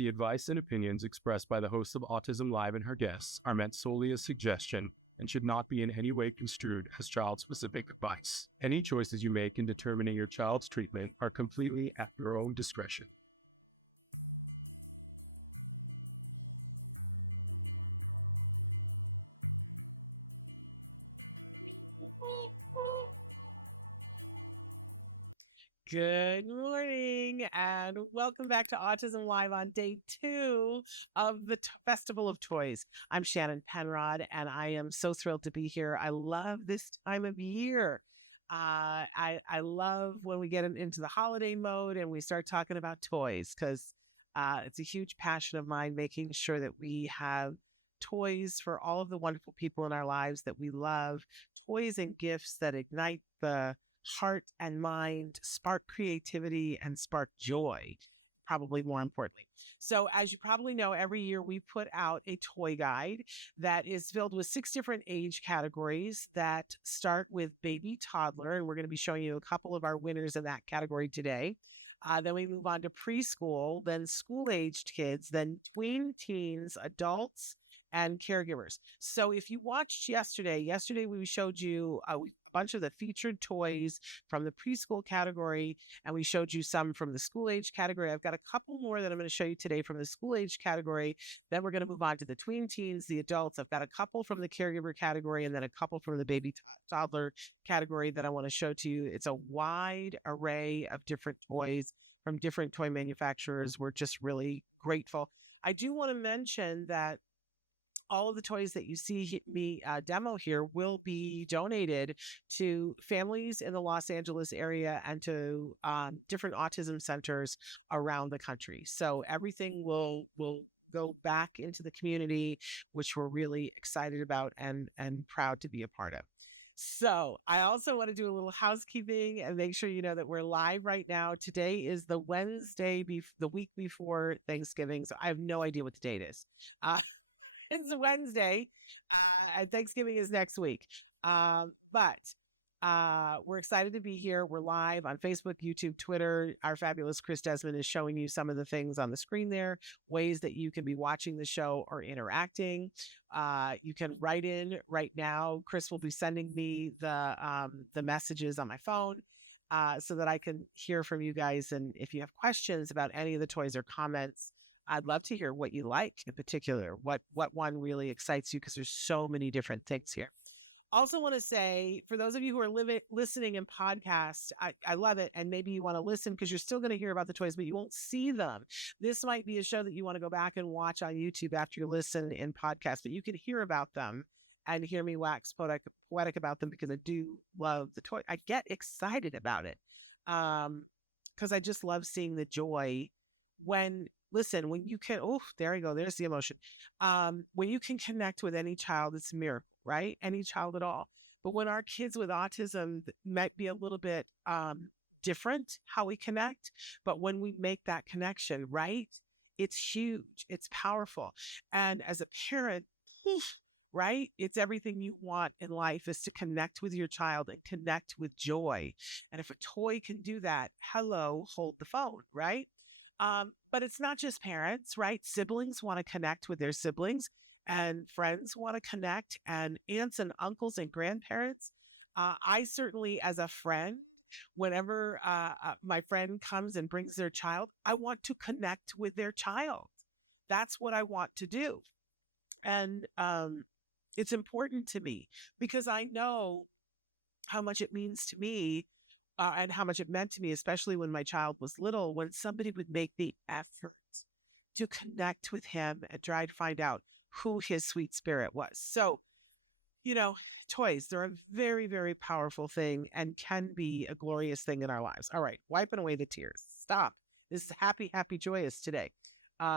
The advice and opinions expressed by the host of Autism Live and her guests are meant solely as suggestion and should not be in any way construed as child-specific advice. Any choices you make in determining your child's treatment are completely at your own discretion. Good morning and welcome back to Autism Live on day 2 of the Festival of Toys. I'm Shannon Penrod and I am so thrilled to be here. I love this time of year. I love when we get into the holiday mode and we start talking about toys because it's a huge passion of mine, making sure that we have toys for all of the wonderful people in our lives that we love, toys and gifts that ignite the heart and mind, spark creativity, and spark joy, probably more importantly. So as you probably know, every year we put out a toy guide that is filled with 6 different age categories that start with baby toddler, and we're going to be showing you a couple of our winners in that category today. Then we move on to preschool, then school-aged kids, then tween, teens, adults, and caregivers. So if you watched yesterday we showed you a bunch of the featured toys from the preschool category, and we showed you some from the school age category. I've got a couple more that I'm going to show you today from the school age category. Then we're going to move on to the tween, teens, the adults. I've got a couple from the caregiver category and then a couple from the baby toddler category that I want to show to you. It's a wide array of different toys from different toy manufacturers. We're just really grateful. I do want to mention that all of the toys that you see me demo here will be donated to families in the Los Angeles area and to different autism centers around the country. So everything will go back into the community, which we're really excited about and proud to be a part of. So I also want to do a little housekeeping and make sure you know that we're live right now. Today is the Wednesday, the week before Thanksgiving. So I have no idea what the date is. It's Wednesday, and Thanksgiving is next week. But we're excited to be here. We're live on Facebook, YouTube, Twitter. Our fabulous Chris Desmond is showing you some of the things on the screen there, ways that you can be watching the show or interacting. You can write in right now. Chris will be sending me the messages on my phone so that I can hear from you guys. And if you have questions about any of the toys or comments, I'd love to hear what you like in particular, what one really excites you, because there's so many different things here. Also want to say, for those of you who are listening in podcasts, I love it. And maybe you want to listen because you're still going to hear about the toys, but you won't see them. This might be a show that you want to go back and watch on YouTube after you listen in podcasts, but you can hear about them and hear me wax poetic about them because I do love the toy. I get excited about it because I just love seeing the joy when you can, there you go. There's the emotion. When you can connect with any child, it's a miracle, right? Any child at all. But when our kids with autism might be a little bit different how we connect, but when we make that connection, right? It's huge. It's powerful. And as a parent, right? It's everything you want in life is to connect with your child and connect with joy. And if a toy can do that, hello, hold the phone, right? But it's not just parents, right? Siblings want to connect with their siblings and friends want to connect, and aunts and uncles and grandparents. I certainly, as a friend, whenever my friend comes and brings their child, I want to connect with their child. That's what I want to do. And it's important to me because I know how much it means to me. And how much it meant to me, especially when my child was little, when somebody would make the effort to connect with him and try to find out who his sweet spirit was. So, toys, they're a very, very powerful thing and can be a glorious thing in our lives. All right, wiping away the tears. Stop. This is happy, happy, joyous today.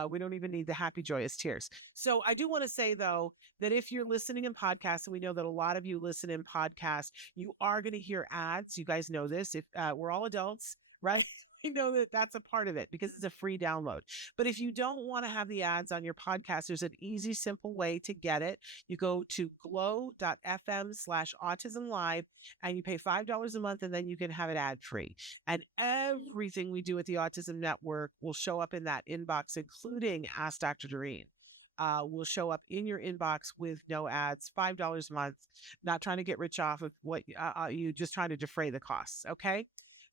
We don't even need the happy, joyous tears. So I do want to say, though, that if you're listening in podcasts, and we know that a lot of you listen in podcasts, you are going to hear ads. You guys know this. If we're all adults, right? I know that that's a part of it because it's a free download. But if you don't want to have the ads on your podcast, there's an easy, simple way to get it. You go to glow.fm/autism-live and you pay $5 a month, and then you can have it ad free. And everything we do at the Autism Network will show up in that inbox, including Ask Dr. Doreen. Will show up in your inbox with no ads, $5 a month, not trying to get rich off of what you just trying to defray the costs. Okay.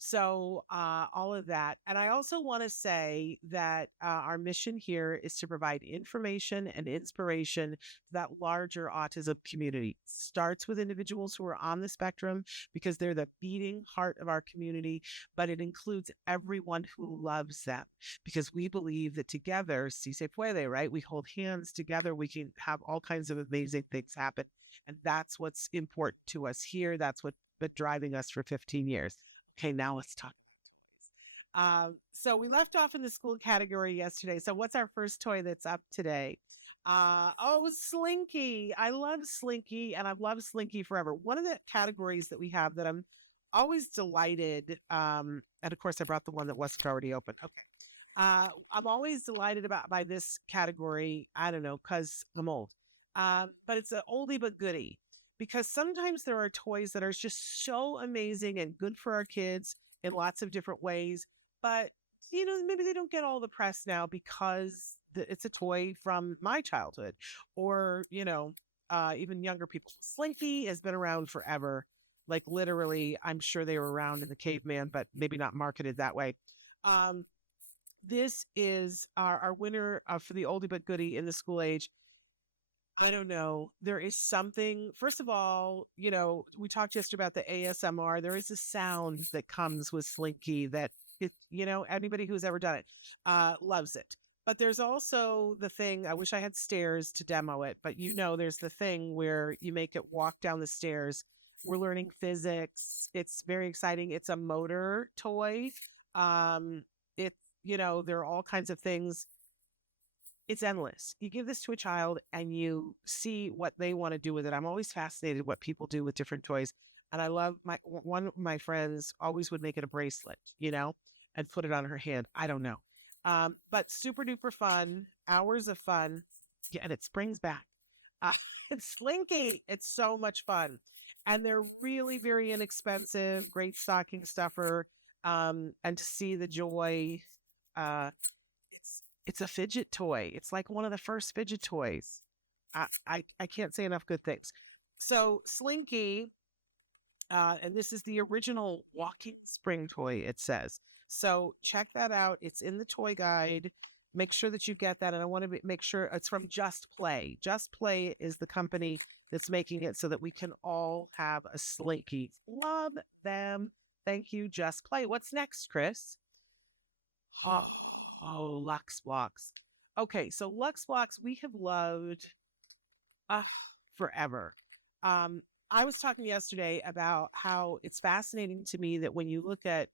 So all of that. And I also want to say that our mission here is to provide information and inspiration to that larger autism community. Starts with individuals who are on the spectrum because they're the beating heart of our community, but it includes everyone who loves them because we believe that together, si se puede, right? We hold hands together. We can have all kinds of amazing things happen. And that's what's important to us here. That's what's been driving us for 15 years. Okay, now let's talk. So we left off in the school category yesterday. So what's our first toy that's up today? Slinky. I love Slinky, and I've loved Slinky forever. One of the categories that we have that I'm always delighted, and of course I brought the one that wasn't already open. Okay. I'm always delighted by this category. I don't know, because I'm old. But it's an oldie but goodie. Because sometimes there are toys that are just so amazing and good for our kids in lots of different ways. But, maybe they don't get all the press now because it's a toy from my childhood or, even younger people. Slinky has been around forever. Like literally, I'm sure they were around in the caveman, but maybe not marketed that way. This is our winner for the oldie but goodie in the school age. I don't know. There is something, first of all, we talked yesterday about the ASMR. There is a sound that comes with Slinky that, anybody who's ever done it loves it. But there's also the thing, I wish I had stairs to demo it, but there's the thing where you make it walk down the stairs. We're learning physics. It's very exciting. It's a motor toy. There are all kinds of things. It's endless. You give this to a child and you see what they want to do with it. I'm always fascinated what people do with different toys. And I love one of my friends always would make it a bracelet, and put it on her hand. I don't know. But super duper fun, hours of fun. Yeah, and it springs back. It's Slinky. It's so much fun. And they're really very inexpensive, great stocking stuffer. And to see the joy, it's a fidget toy. It's like one of the first fidget toys. I can't say enough good things. So Slinky, and this is the original walking spring toy, it says. So check that out. It's in the toy guide. Make sure that you get that. And I want to make sure it's from Just Play. Just Play is the company that's making it so that we can all have a Slinky. Love them. Thank you, Just Play. What's next, Chris? Lux Blocks. Okay, so Lux Blocks we have loved forever. I was talking yesterday about how it's fascinating to me that when you look at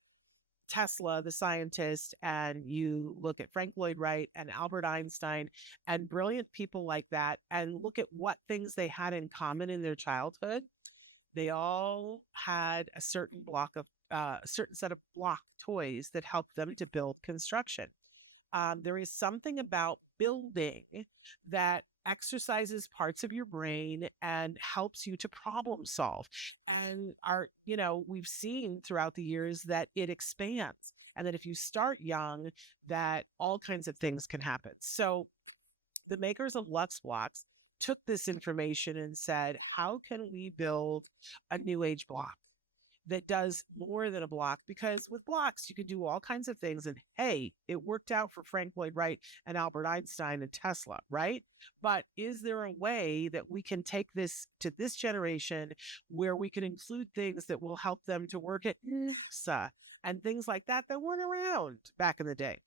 Tesla, the scientist, and you look at Frank Lloyd Wright and Albert Einstein and brilliant people like that, and look at what things they had in common in their childhood, they all had a certain certain set of block toys that helped them to build construction. There is something about building that exercises parts of your brain and helps you to problem solve. And we've seen throughout the years that it expands and that if you start young, that all kinds of things can happen. So the makers of Lux Blocks took this information and said, how can we build a new age block that does more than a block? Because with blocks, you can do all kinds of things. And hey, it worked out for Frank Lloyd Wright and Albert Einstein and Tesla, right? But is there a way that we can take this to this generation where we can include things that will help them to work at NASA and things like that weren't around back in the day?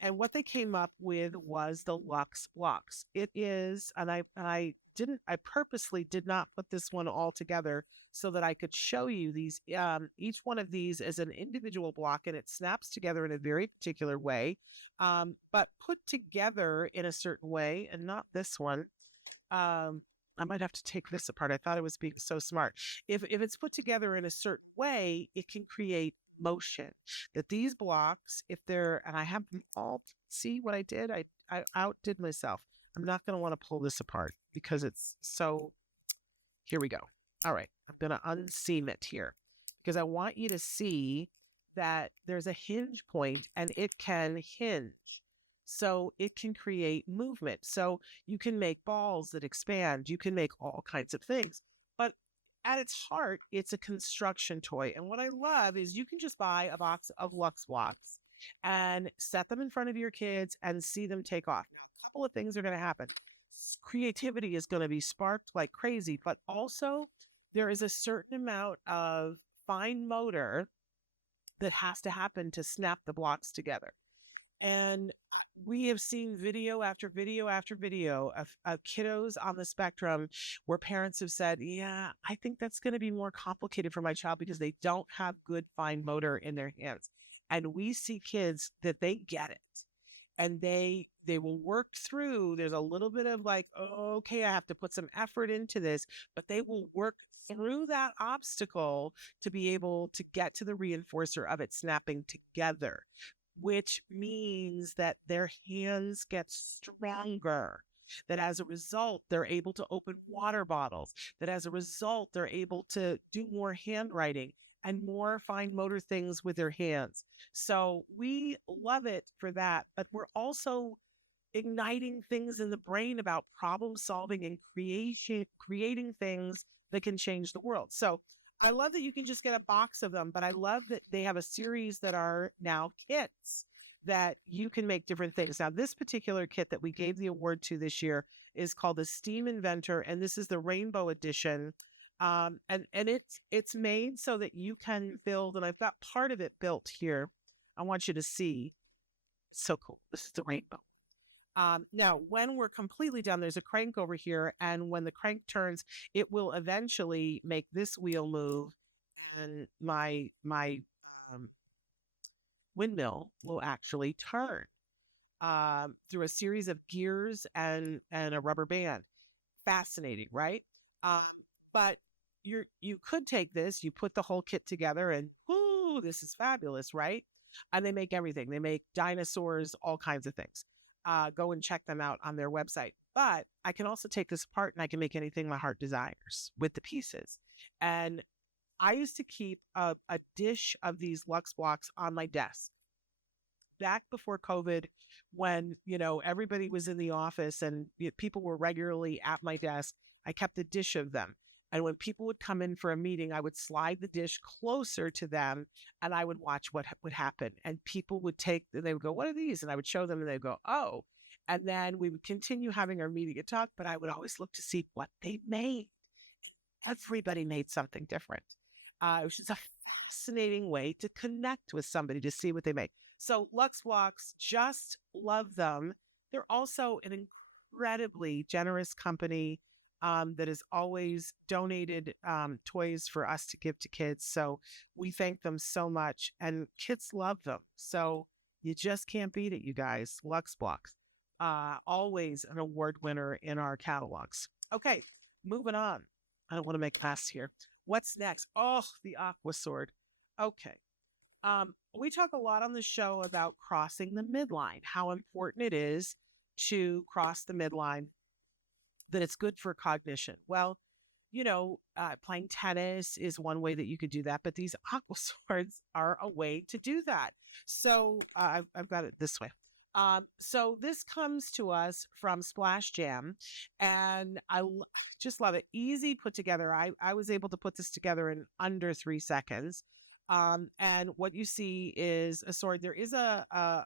And what they came up with was the Lux Blocks. It is, and I purposely did not put this one all together so that I could show you these. Each one of these is an individual block and it snaps together in a very particular way, but put together in a certain way, and not this one. I might have to take this apart. I thought it was being so smart. If it's put together in a certain way, it can create motion. That these blocks, if they're, and I have them all, see what I did? I outdid myself. I'm not going to want to pull this apart because it's so, here we go. All right, I'm going to unseam it here because I want you to see that there's a hinge point and it can hinge. So it can create movement. So you can make balls that expand. You can make all kinds of things. But at its heart, it's a construction toy. And what I love is you can just buy a box of Lux blocks and set them in front of your kids and see them take off. Now, a couple of things are going to happen. Creativity is going to be sparked like crazy, but also there is a certain amount of fine motor that has to happen to snap the blocks together. And we have seen video after video after video of kiddos on the spectrum where parents have said, yeah, I think that's going to be more complicated for my child because they don't have good fine motor in their hands. And we see kids that they get it and they will work through. There's a little bit of like, oh, okay, I have to put some effort into this, but they will work through that obstacle to be able to get to the reinforcer of it snapping together, which means that their hands get stronger. That as a result, they're able to open water bottles. That as a result, they're able to do more handwriting and more fine motor things with their hands. So we love it for that, but we're also igniting things in the brain about problem solving and creating things that can change the world. So I love that you can just get a box of them, but I love that they have a series that are now kits that you can make different things. Now, this particular kit that we gave the award to this year is called the Steam Inventor, and this is the Rainbow Edition. And it's made so that you can build, and I've got part of it built here. I want you to see. So cool. This is the rainbow. Now, when we're completely done, there's a crank over here, and when the crank turns, it will eventually make this wheel move, and my windmill will actually turn through a series of gears and a rubber band. Fascinating, right? But you could take this, you put the whole kit together, and whoo, this is fabulous, right? And they make everything. They make dinosaurs, all kinds of things. Go and check them out on their website. But I can also take this apart and I can make anything my heart desires with the pieces. And I used to keep a dish of these Lux blocks on my desk back before COVID, when, everybody was in the office and people were regularly at my desk. I kept a dish of them. And when people would come in for a meeting, I would slide the dish closer to them and I would watch what would happen. And people would they would go, what are these? And I would show them and they'd go, oh. And then we would continue having our meeting and talk, but I would always look to see what they made. Everybody made something different. It was just a fascinating way to connect with somebody to see what they make. So Lux Blocks, just love them. They're also an incredibly generous company that has always donated toys for us to give to kids. So we thank them so much, and kids love them. So you just can't beat it, you guys. Lux Blocks, always an award winner in our catalogs. Okay, moving on. I don't want to make fast here. What's next? Oh, the Aqua Sword. Okay. We talk a lot on the show about crossing the midline, how important it is to cross the midline, that it's good for cognition. Well, playing tennis is one way that you could do that, but these Aqua Swords are a way to do that. So I've got it this way. So this comes to us from Splash Jam, and I just love it. Easy put together. I was able to put this together in under 3 seconds. And what you see is a sword. There is a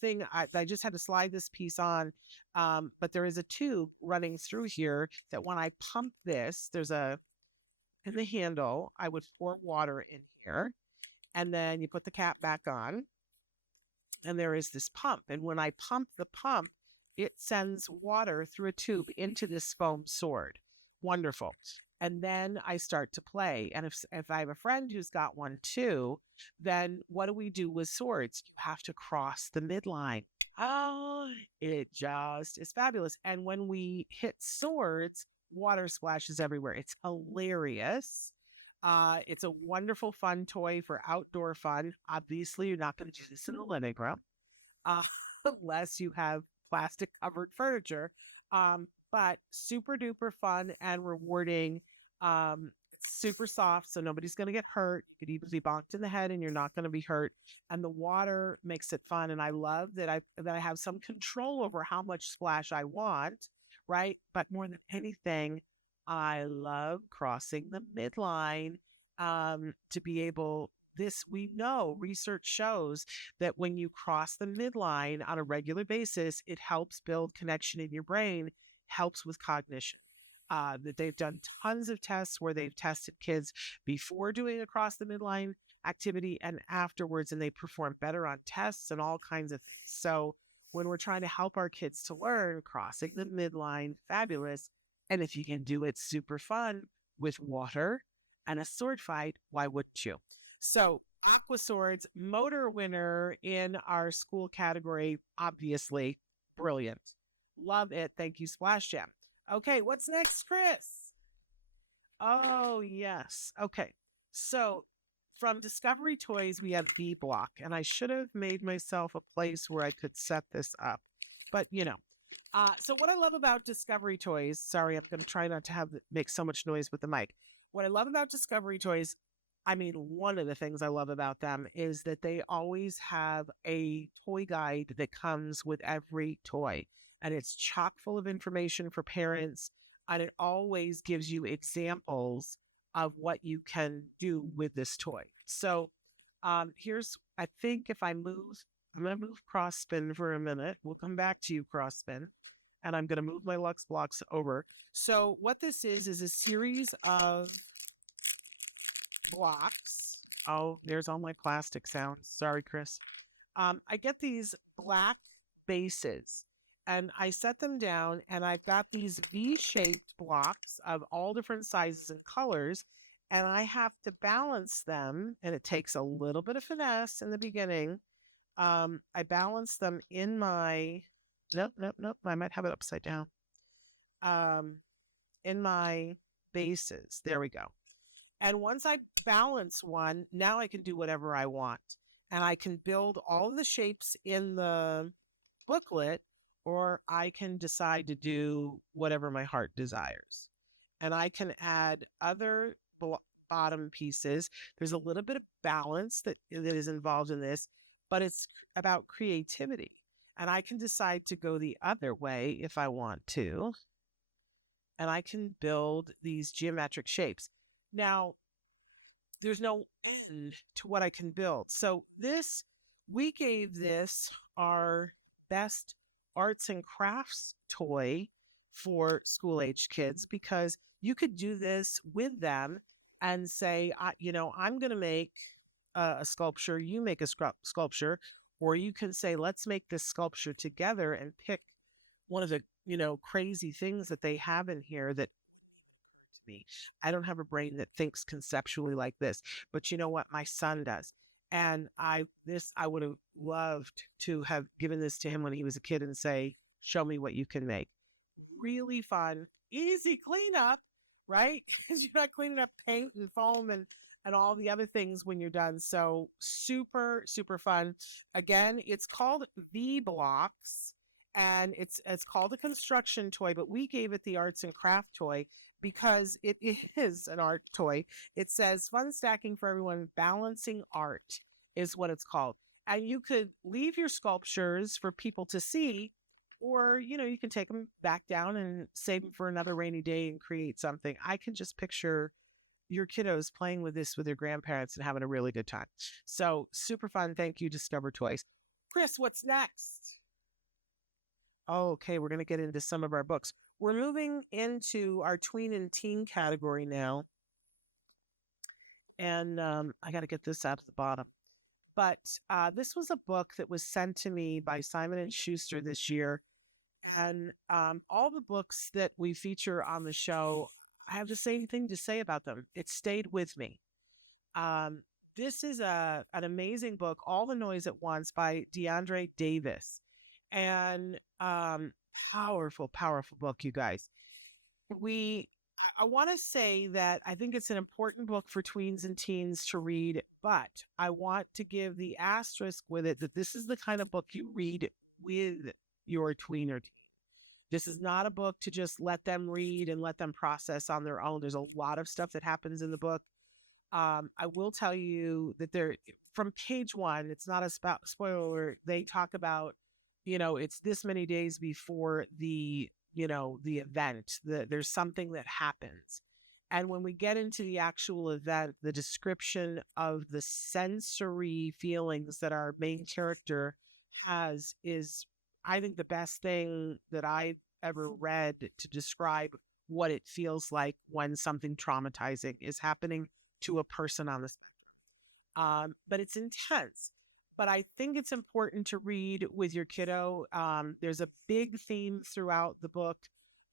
thing I just had to slide this piece on, but there is a tube running through here that when I pump this, in the handle, I would pour water in here, and then you put the cap back on, and there is this pump. And when I pump the pump, it sends water through a tube into this foam sword. Wonderful. And then I start to play. And if I have a friend who's got one too, then what do we do with swords? You have to cross the midline. Oh, it just is fabulous. And when we hit swords, water splashes everywhere. It's hilarious. It's a wonderful, fun toy for outdoor fun. Obviously, you're not going to do this in the living room uh, unless you have plastic covered furniture. But super duper fun and rewarding. Um, Super soft, so nobody's going to get hurt. You could even be bonked in the head, and you're not going to be hurt. And the water makes it fun. And I love that I have some control over how much splash I want, right? But more than anything, I love crossing the midline to be able. This we know research shows that when you cross the midline on a regular basis, it helps build connection in your brain, helps with cognition. That they've done tons of tests where they've tested kids before doing across the midline activity and afterwards, and they perform better on tests and all kinds of things. So when we're trying to help our kids to learn, crossing the midline, fabulous. And if you can do it super fun with water and a sword fight, why wouldn't you? So Aqua Swords, motor winner in our school category, obviously brilliant. Love it. Thank you, Splash Jam. Okay, what's next, Chris? Oh, yes. Okay. So from Discovery Toys, we have B Block, and I should have made myself a place where I could set this up. But, so what I love about Discovery Toys, sorry, I'm going to try not to make so much noise with the mic. What I love about Discovery Toys, I mean, one of the things I love about them is that they always have a toy guide that comes with every toy. And it's chock full of information for parents. And it always gives you examples of what you can do with this toy. So I think if I'm going to move cross spin for a minute. We'll come back to you, cross spin. And I'm going to move my Lux blocks over. So what this is a series of blocks. Oh, there's all my plastic sounds. Sorry, Chris. I get these black bases and I set them down and I've got these V-shaped blocks of all different sizes and colors and I have to balance them and it takes a little bit of finesse in the beginning. I balance them in my, nope. I might have it upside down. In my bases. There we go. And once I balance one, now I can do whatever I want. And I can build all the shapes in the booklet, or I can decide to do whatever my heart desires. And I can add other bottom pieces. There's a little bit of balance that is involved in this, but it's about creativity. And I can decide to go the other way if I want to. And I can build these geometric shapes. Now, there's no end to what I can build. So we gave this our best arts and crafts toy for school-age kids because you could do this with them and say, I'm going to make a sculpture, you make a sculpture, or you can say, let's make this sculpture together and pick one of the, crazy things that they have in here that me. I don't have a brain that thinks conceptually like this, but you know what? My son does. And I would have loved to have given this to him when he was a kid and say, show me what you can make. Really fun, easy cleanup, right? Because you're not cleaning up paint and foam and all the other things when you're done. So super, super fun. Again, it's called V Blocks and it's called a construction toy, but we gave it the arts and craft toy because it is an art toy. It says fun stacking for everyone, balancing art is what it's called. And you could leave your sculptures for people to see, or, you can take them back down and save them for another rainy day and create something. I can just picture your kiddos playing with this with their grandparents and having a really good time. So super fun. Thank you, Discover Toys. Chris, what's next? Okay, we're going to get into some of our books. We're moving into our tween and teen category now. And I got to get this out of the bottom. But this was a book that was sent to me by Simon & Schuster this year. And all the books that we feature on the show, I have the same thing to say about them. It stayed with me. This is an amazing book, All the Noise at Once by DeAndre Davis. And powerful, powerful book, you guys. We I want to say that I think it's an important book for tweens and teens to read, but I want to give the asterisk with it that this is the kind of book you read with your tween or teen. This is not a book to just let them read and let them process on their own. There's a lot of stuff that happens in the book. I will tell you that from page one, it's not a spoiler alert. They talk about, it's this many days before the event. There's something that happens. And when we get into the actual event, the description of the sensory feelings that our main character has is, I think, the best thing that I've ever read to describe what it feels like when something traumatizing is happening to a person on the spectrum. But it's intense. But I think it's important to read with your kiddo. There's a big theme throughout the book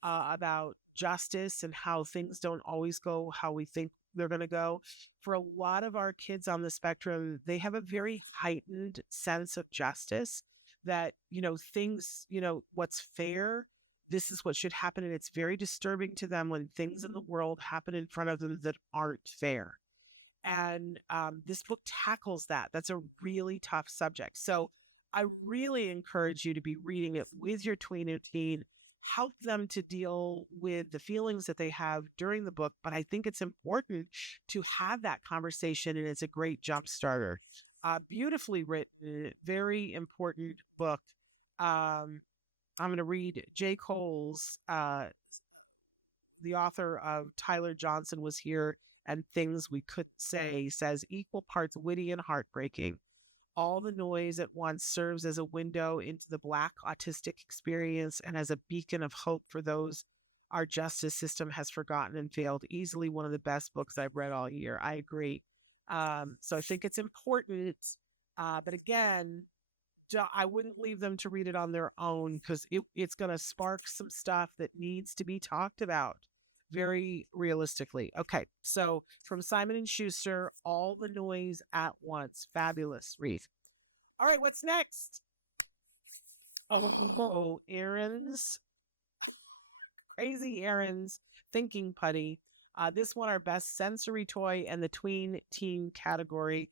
about justice and how things don't always go how we think they're going to go. For a lot of our kids on the spectrum, they have a very heightened sense of justice that, things, what's fair, this is what should happen. And it's very disturbing to them when things in the world happen in front of them that aren't fair. And this book tackles that. That's a really tough subject. So I really encourage you to be reading it with your tween and teen, help them to deal with the feelings that they have during the book. But I think it's important to have that conversation, and it's a great jump starter. Beautifully written, very important book. I'm going to read J. Cole's, the author of Tyler Johnson Was Here and Things We Couldn't Say, says equal parts witty and heartbreaking. All the noise at once serves as a window into the Black autistic experience and as a beacon of hope for those our justice system has forgotten and failed. Easily one of the best books I've read all year. I agree. So I think it's important. But again, I wouldn't leave them to read it on their own because it's going to spark some stuff that needs to be talked about very realistically. Okay, so from Simon & Schuster, All the Noise at Once. Fabulous read. All right, what's next? Aaron's Crazy Aaron's Thinking Putty. This one, our best sensory toy and the tween teen category.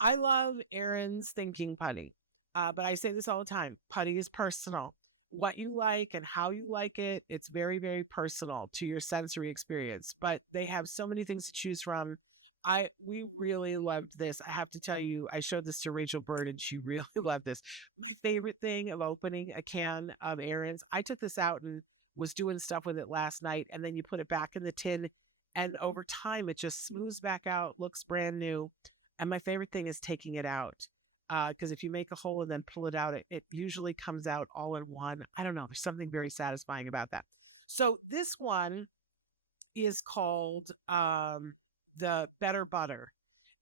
I love Aaron's Thinking Putty, but I say this all the time. Putty is personal. What you like and how you like it, it's very, very personal to your sensory experience. But they have so many things to choose from. We really loved this. I have to tell you, I showed this to Rachel Bird and she really loved this. My favorite thing of opening a can of Aaron's, I took this out and was doing stuff with it last night, and then you put it back in the tin, and over time it just smooths back out, looks brand new. And my favorite thing is taking it out. Because if you make a hole and then pull it out, it usually comes out all in one. I don't know. There's something very satisfying about that. So this one is called the Better Butter.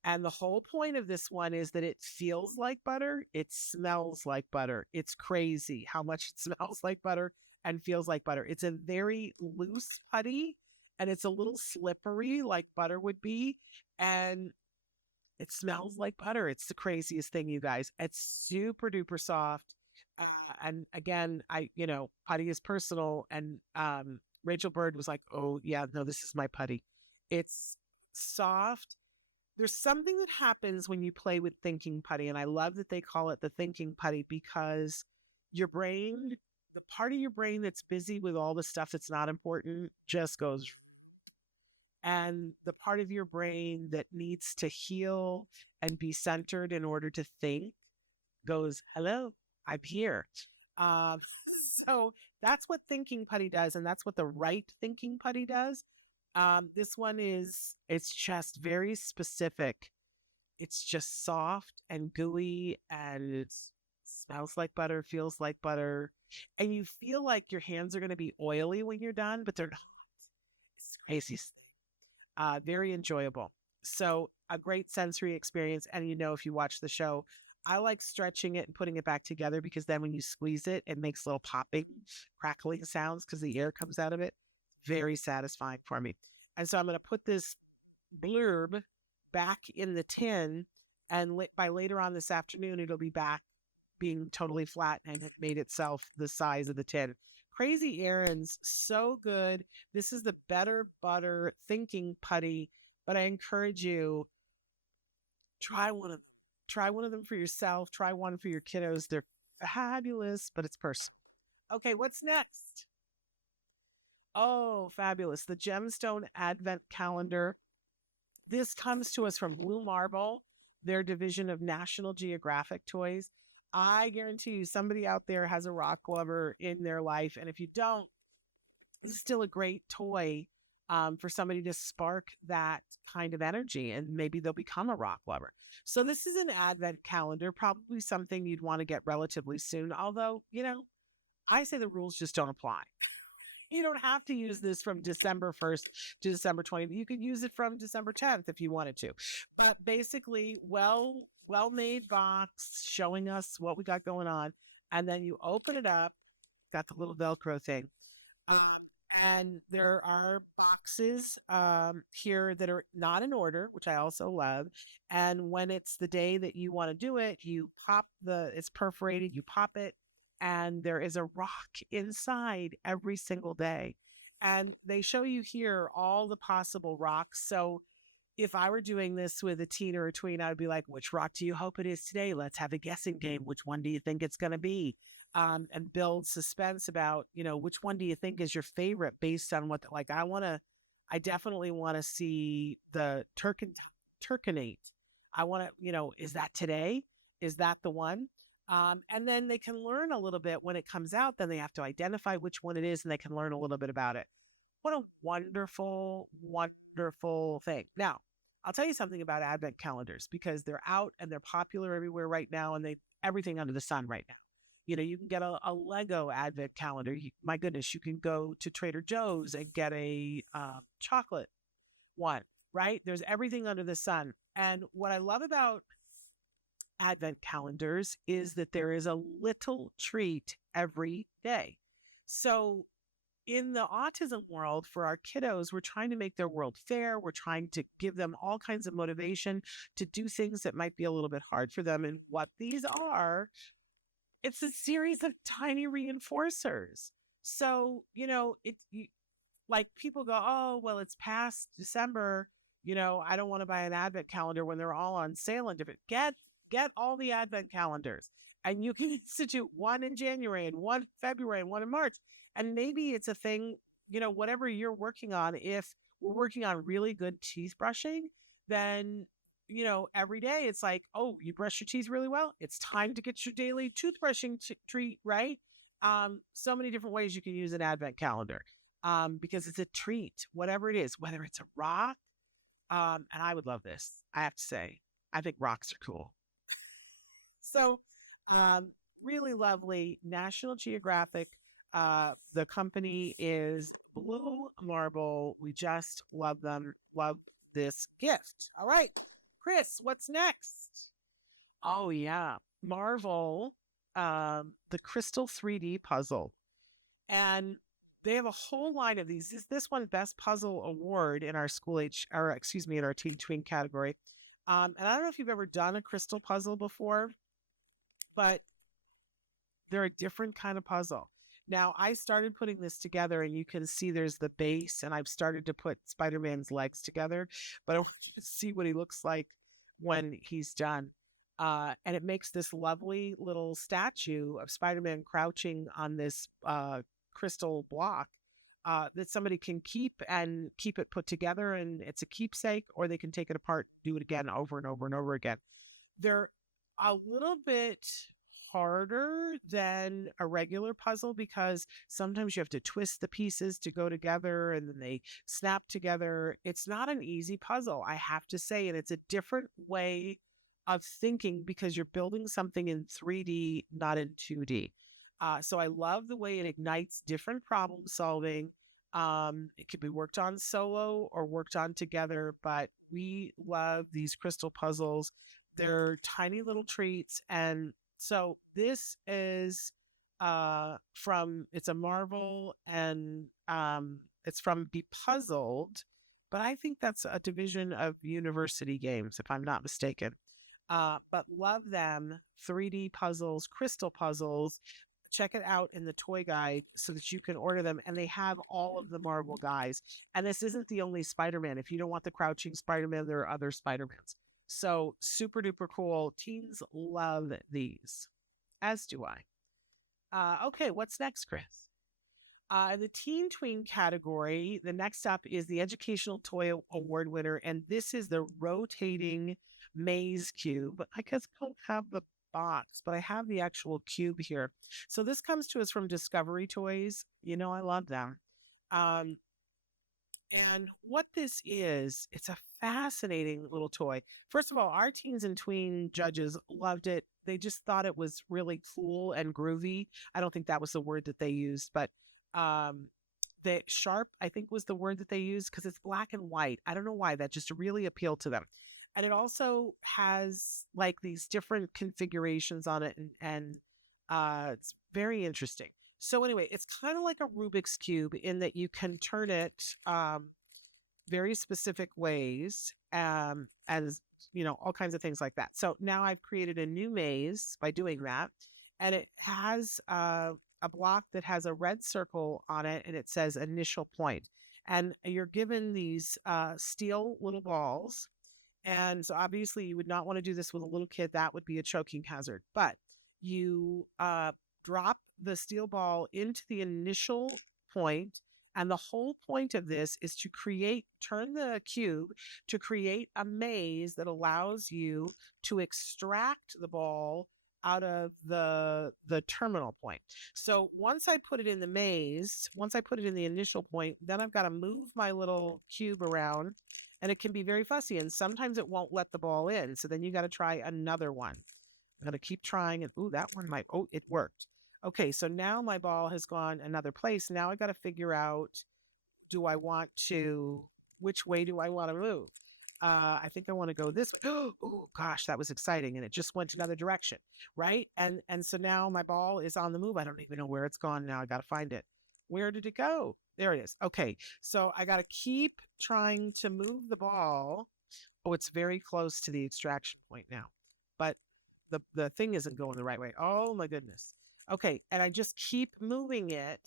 And the whole point of this one is that it feels like butter. It smells like butter. It's crazy how much it smells like butter and feels like butter. It's a very loose putty and it's a little slippery like butter would be. And it smells like butter. It's the craziest thing, you guys. It's super duper soft. And again, putty is personal. And Rachel Bird was like, oh, yeah, no, this is my putty. It's soft. There's something that happens when you play with thinking putty. And I love that they call it the thinking putty because your brain, the part of your brain that's busy with all the stuff that's not important, just goes. And the part of your brain that needs to heal and be centered in order to think goes, hello, I'm here. So that's what thinking putty does. And that's what the right thinking putty does. This one it's just very specific. It's just soft and gooey and it smells like butter, feels like butter. And you feel like your hands are going to be oily when you're done, but they're not. It's crazy. Very enjoyable. So a great sensory experience. And if you watch the show, I like stretching it and putting it back together because then when you squeeze it, it makes little popping, crackling sounds because the air comes out of it. Very satisfying for me. And so I'm going to put this blurb back in the tin, and by later on this afternoon, it'll be back being totally flat and it made itself the size of the tin. Crazy Errands, so good. This is the Better Butter Thinking Putty, but I encourage you, try one of try one of them for yourself, try one for your kiddos. They're fabulous, but it's personal. Okay, what's next? Oh, fabulous. The Gemstone Advent Calendar. This comes to us from Blue Marble, their division of National Geographic toys. I guarantee you somebody out there has a rock lover in their life. And if you don't, this is still a great toy for somebody to spark that kind of energy, and maybe they'll become a rock lover. So this is an advent calendar, probably something you'd want to get relatively soon. Although, I say the rules just don't apply. You don't have to use this from December 1st to December 20th. You could use it from December 10th if you wanted to. But basically, well-made box showing us what we got going on. And then you open it up, got the little Velcro thing. And there are boxes here that are not in order, which I also love. And when it's the day that you want to do it, you it's perforated, you pop it, and there is a rock inside every single day. And they show you here all the possible rocks. So if I were doing this with a teen or a tween, I would be like, which rock do you hope it is today? Let's have a guessing game. Which one do you think it's going to be? And build suspense about, which one do you think is your favorite based on what, I definitely want to see the Turcanate. I want to, is that today? Is that the one? And then they can learn a little bit when it comes out. Then they have to identify which one it is, and they can learn a little bit about it. What a wonderful, wonderful thing. Now, I'll tell you something about advent calendars, because they're out and they're popular everywhere right now, and everything under the sun right now. You can get a Lego advent calendar. My goodness, you can go to Trader Joe's and get a chocolate one, right? There's everything under the sun. And what I love about advent calendars is that there is a little treat every day. So in the autism world, for our kiddos, we're trying to make their world fair. We're trying to give them all kinds of motivation to do things that might be a little bit hard for them. And what these are, it's a series of tiny reinforcers. So, like people go, oh, well, it's past December. I don't want to buy an advent calendar when they're all on sale and different. Get all the advent calendars, and you can institute one in January and one in February and one in March. And maybe it's a thing, whatever you're working on. If we're working on really good teeth brushing, then, every day it's like, oh, you brush your teeth really well. It's time to get your daily toothbrushing treat, right? So many different ways you can use an advent calendar because it's a treat, whatever it is, whether it's a rock. And I would love this. I have to say, I think rocks are cool. So really lovely. National Geographic. The company is Blue Marble. We just love them. Love this gift. All right, Chris, what's next? Oh yeah, Marvel, the Crystal 3D puzzle, and they have a whole line of these. This one Best Puzzle Award in our in our teen tween category. And I don't know if you've ever done a crystal puzzle before, but they're a different kind of puzzle. Now, I started putting this together, and you can see there's the base, and I've started to put Spider-Man's legs together, but I want you to see what he looks like when he's done. And it makes this lovely little statue of Spider-Man crouching on this crystal block that somebody can keep it put together, and it's a keepsake, or they can take it apart, do it again over and over and over again. They're a little bit harder than a regular puzzle because sometimes you have to twist the pieces to go together and then they snap together. It's not an easy puzzle, I have to say, and it's a different way of thinking because you're building something in 3D, not in 2D. So I love the way it ignites different problem solving. It could be worked on solo or worked on together, but we love these crystal puzzles. They're tiny little treats. And so this is it's a Marvel, and it's from Be Puzzled, but I think that's a division of University Games, if I'm not mistaken. But love them. 3D puzzles, crystal puzzles, check it out in the toy guide so that you can order them. And they have all of the Marvel guys. And this isn't the only Spider-Man. If you don't want the crouching Spider-Man, there are other Spider-Mans. So super duper cool. Teens love these, as do I. Okay, what's next, Chris? The Teen Tween category, the next up is the Educational Toy Award winner, and this is the rotating maze cube. I guess I don't have the box, but I have the actual cube here. So this comes to us from Discovery Toys. You know, I love them. Um, and what this is, it's a fascinating little toy. First of all, our teens and tween judges loved it. They just thought it was really cool and groovy. I don't think that was the word that they used, but the sharp, I think, was the word that they used because it's black and white. I don't know why that just really appealed to them. And it also has like these different configurations on it, and it's very interesting. So anyway, it's kind of like a Rubik's Cube in that you can turn it very specific ways, as you know, all kinds of things like that. So now I've created a new maze by doing that, and it has a block that has a red circle on it, and it says initial point. And you're given these steel little balls. And so obviously you would not want to do this with a little kid. That would be a choking hazard. But you drop the steel ball into the initial point, and the whole point of this is to turn the cube to create a maze that allows you to extract the ball out of the terminal point. So once I put it in the maze, once I put it in the initial point, then I've got to move my little cube around, and it can be very fussy, and sometimes it won't let the ball in. So then you got to try another one. I'm going to keep trying, and that one might, it worked. Okay, so now my ball has gone another place. Now I got to figure out, which way do I want to move? I think I want to go this way. Oh gosh, that was exciting. And it just went another direction, right? And so now my ball is on the move. I don't even know where it's gone now. I got to find it. Where did it go? There it is. Okay, so I got to keep trying to move the ball. Oh, it's very close to the extraction point now. But the thing isn't going the right way. Oh my goodness. Okay, and I just keep moving it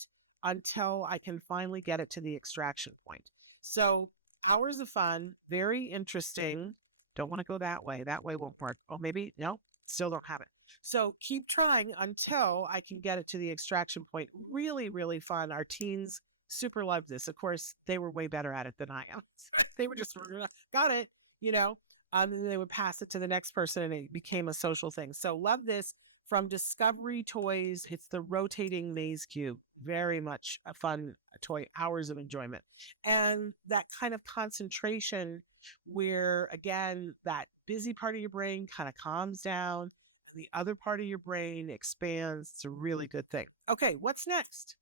until I can finally get it to the extraction point. So hours of fun, very interesting. Don't want to go that way. That way won't work. Oh, maybe, no, still don't have it. So keep trying until I can get it to the extraction point. Really, really fun. Our teens super loved this. Of course, they were way better at it than I am. They were just, got it, and they would pass it to the next person, and it became a social thing. So love this. From Discovery Toys, it's the rotating maze cube. Very much a fun toy, hours of enjoyment. And that kind of concentration where, again, that busy part of your brain kind of calms down, and the other part of your brain expands. It's a really good thing. Okay, what's next?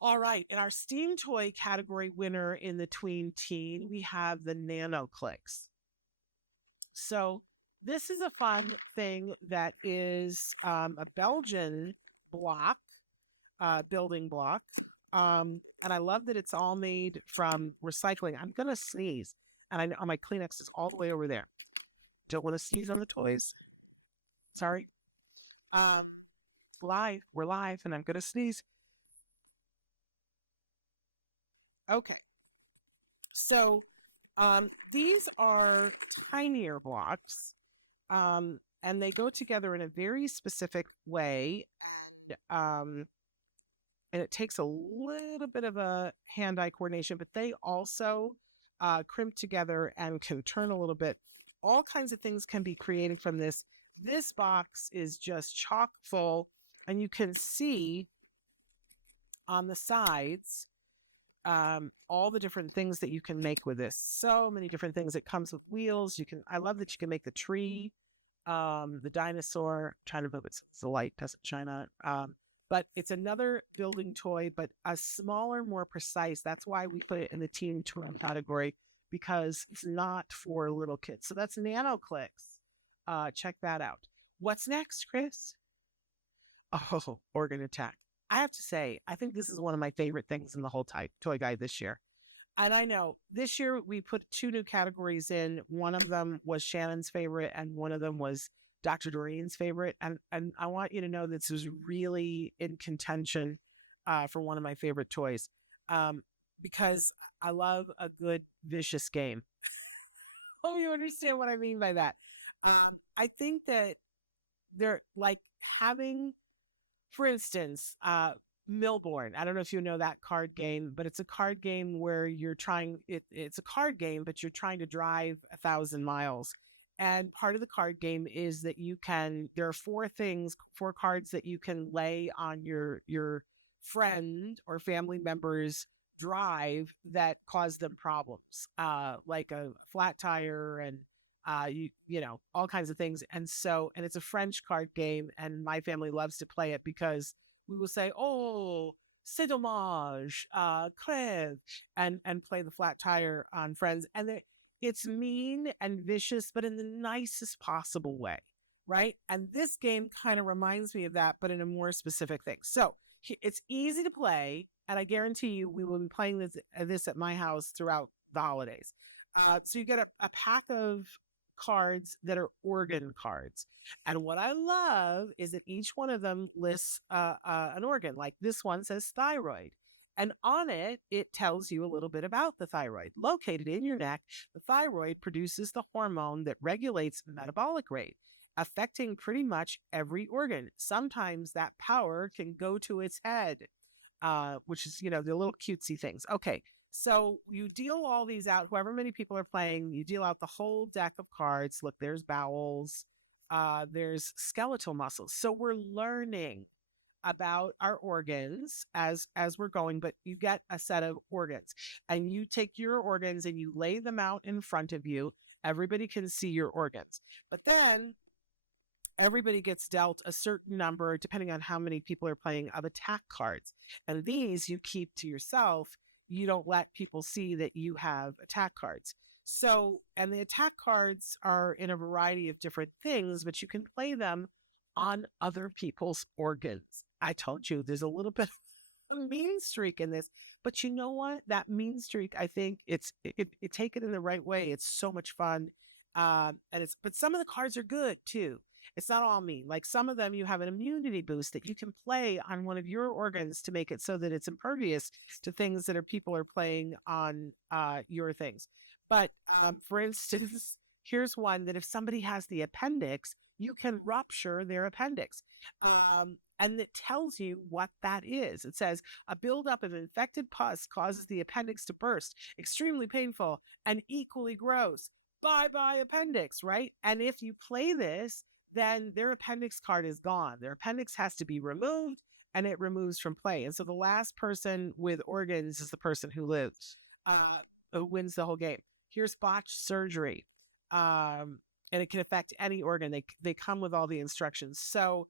All right, in our Steam Toy category winner in the Tween Teen, we have the Nano Clicks. So this is a fun thing that is a Belgian block, building block. And I love that it's all made from recycling. I'm going to sneeze. And I know my Kleenex is all the way over there. Don't want to sneeze on the toys. Sorry. We're live, and I'm going to sneeze. Okay. So these are tinier blocks. And they go together in a very specific way. And it takes a little bit of a hand-eye coordination, but they also crimp together and can turn a little bit. All kinds of things can be created from this. This box is just chock full, and you can see on the sides all the different things that you can make with this. So many different things. It comes with wheels. I love that you can make the tree, the dinosaur. I'm trying to move it so the light doesn't shine on it. But it's another building toy, but a smaller, more precise. That's why we put it in the teen toy category, because it's not for little kids. So that's Nano Clicks. Check that out. What's next, Chris? Oh, Organ Attack. I have to say, I think this is one of my favorite things in the whole toy guide this year. And I know this year we put 2 new categories in. One of them was Shannon's favorite, and one of them was Dr. Doreen's favorite. And I want you to know this was really in contention for one of my favorite toys because I love a good vicious game. Oh, you understand what I mean by that? Um, I think that they're like having, for instance, Millborn. I don't know if you know that card game, but it's a card game where it's a card game, but you're trying to drive 1,000 miles. And part of the card game is that there are four cards that you can lay on your friend or family member's drive that cause them problems, like a flat tire and all kinds of things. And it's a French card game, and my family loves to play it because we will say, "Oh, c'est dommage, crève," and play the flat tire on friends. And it's mean and vicious, but in the nicest possible way, right? And this game kind of reminds me of that, but in a more specific thing. So it's easy to play, and I guarantee you, we will be playing this at my house throughout the holidays. So you get a pack of cards that are organ cards. And what I love is that each one of them lists an organ. Like this one says thyroid. And on it, it tells you a little bit about the thyroid. Located in your neck, the thyroid produces the hormone that regulates metabolic rate, affecting pretty much every organ. Sometimes that power can go to its head, which is, the little cutesy things. Okay, so you deal all these out, however many people are playing, you deal out the whole deck of cards. Look, there's bowels, there's skeletal muscles. So we're learning about our organs as we're going, but you get a set of organs and you take your organs and you lay them out in front of you. Everybody can see your organs. But then everybody gets dealt a certain number, depending on how many people are playing, of attack cards. And these you keep to yourself. You don't let people see that you have attack cards. So, and the attack cards are in a variety of different things, but you can play them on other people's organs. I told you there's a little bit of a mean streak in this, but you know what? That mean streak, I think it take it in the right way. It's so much fun. But some of the cards are good too. It's not all mean. Like some of them, you have an immunity boost that you can play on one of your organs to make it so that it's impervious to things that people are playing on your things. But for instance, here's one that if somebody has the appendix, you can rupture their appendix. And it tells you what that is. It says a buildup of infected pus causes the appendix to burst, extremely painful and equally gross. Bye-bye appendix, right? And if you play this, then their appendix card is gone. Their appendix has to be removed, and it removes from play. And so the last person with organs is the person who lives, who wins the whole game. Here's botched surgery. And it can affect any organ. They come with all the instructions. So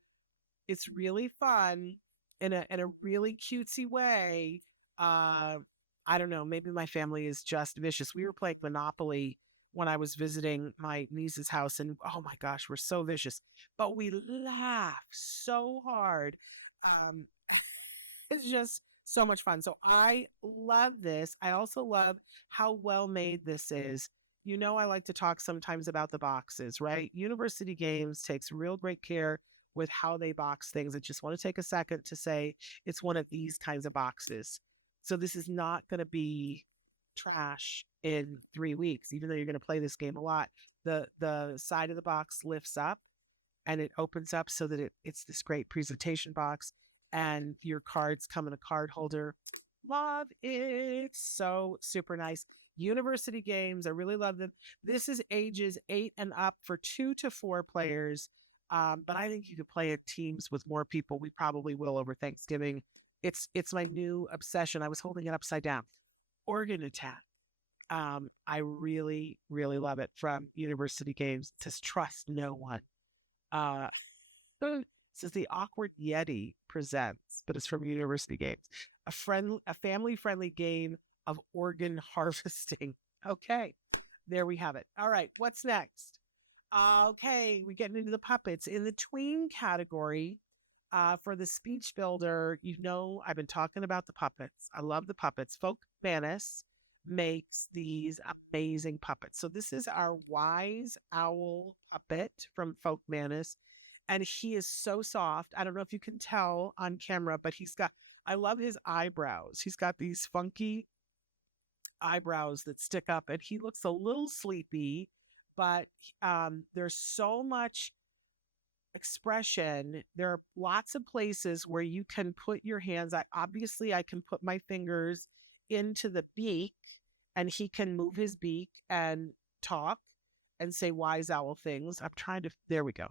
it's really fun in a really cutesy way. I don't know, maybe my family is just vicious. We were playing Monopoly when I was visiting my niece's house, and oh my gosh, we're so vicious. But we laugh so hard. It's just so much fun. So I love this. I also love how well made this is. I like to talk sometimes about the boxes, right? University Games takes real great care with how they box things. I just want to take a second to say it's one of these kinds of boxes. So this is not going to be trash in 3 weeks, even though you're going to play this game a lot. The side of the box lifts up and it opens up so that it's this great presentation box, and your cards come in a card holder. Love it. So super nice. University Games, I really love them. This is ages 8 and up for 2 to 4 players. But I think you could play it teams with more people. We probably will over Thanksgiving. It's my new obsession. I was holding it upside down. Organ attack. I really, really love it from University Games. It says trust no one. It says the Awkward Yeti presents, but it's from University Games. A family-friendly game of organ harvesting. Okay, there we have it. All right, what's next? Okay, we're getting into the puppets. In the tween category, for the speech builder, I've been talking about the puppets. I love the puppets. Folk Manus, makes these amazing puppets. So this is our wise owl puppet from Folk Manus. And he is so soft. I don't know if you can tell on camera, but I love his eyebrows. He's got these funky eyebrows that stick up, and he looks a little sleepy, but there's so much expression. There are lots of places where you can put your hands. I can put my fingers into the beak, and he can move his beak and talk and say wise owl things. There we go.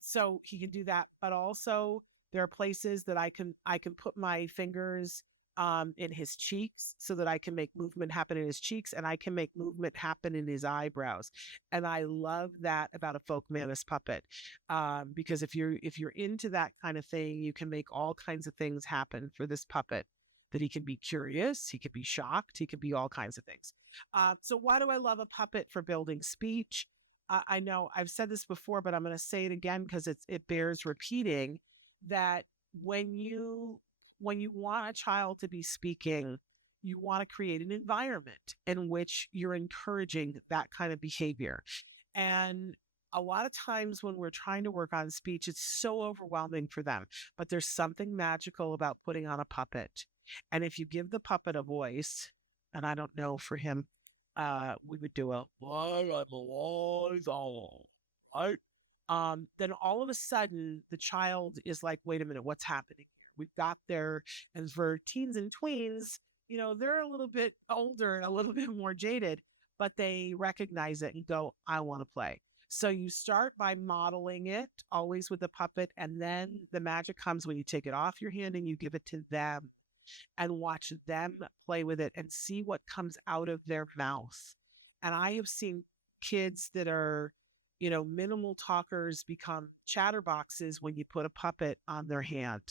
So he can do that, but also there are places that I can put my fingers in his cheeks so that I can make movement happen in his cheeks, and I can make movement happen in his eyebrows. And I love that about a Folk Manus puppet, because if you're into that kind of thing, you can make all kinds of things happen for this puppet. That he can be curious, he could be shocked, he could be all kinds of things. So why do I love a puppet for building speech? I know I've said this before, but I'm going to say it again because it bears repeating, that when you want a child to be speaking, you want to create an environment in which you're encouraging that kind of behavior. And a lot of times when we're trying to work on speech, it's so overwhelming for them. But there's something magical about putting on a puppet. And if you give the puppet a voice, and I don't know, for him, we would do a "Why, I'm a wise owl," right? Then all of a sudden the child is like, wait a minute, what's happening? We've got and for teens and tweens, they're a little bit older and a little bit more jaded, but they recognize it and go, I want to play. So you start by modeling it always with the puppet, and then the magic comes when you take it off your hand and you give it to them and watch them play with it and see what comes out of their mouth. And I have seen kids that are, minimal talkers become chatterboxes when you put a puppet on their hand.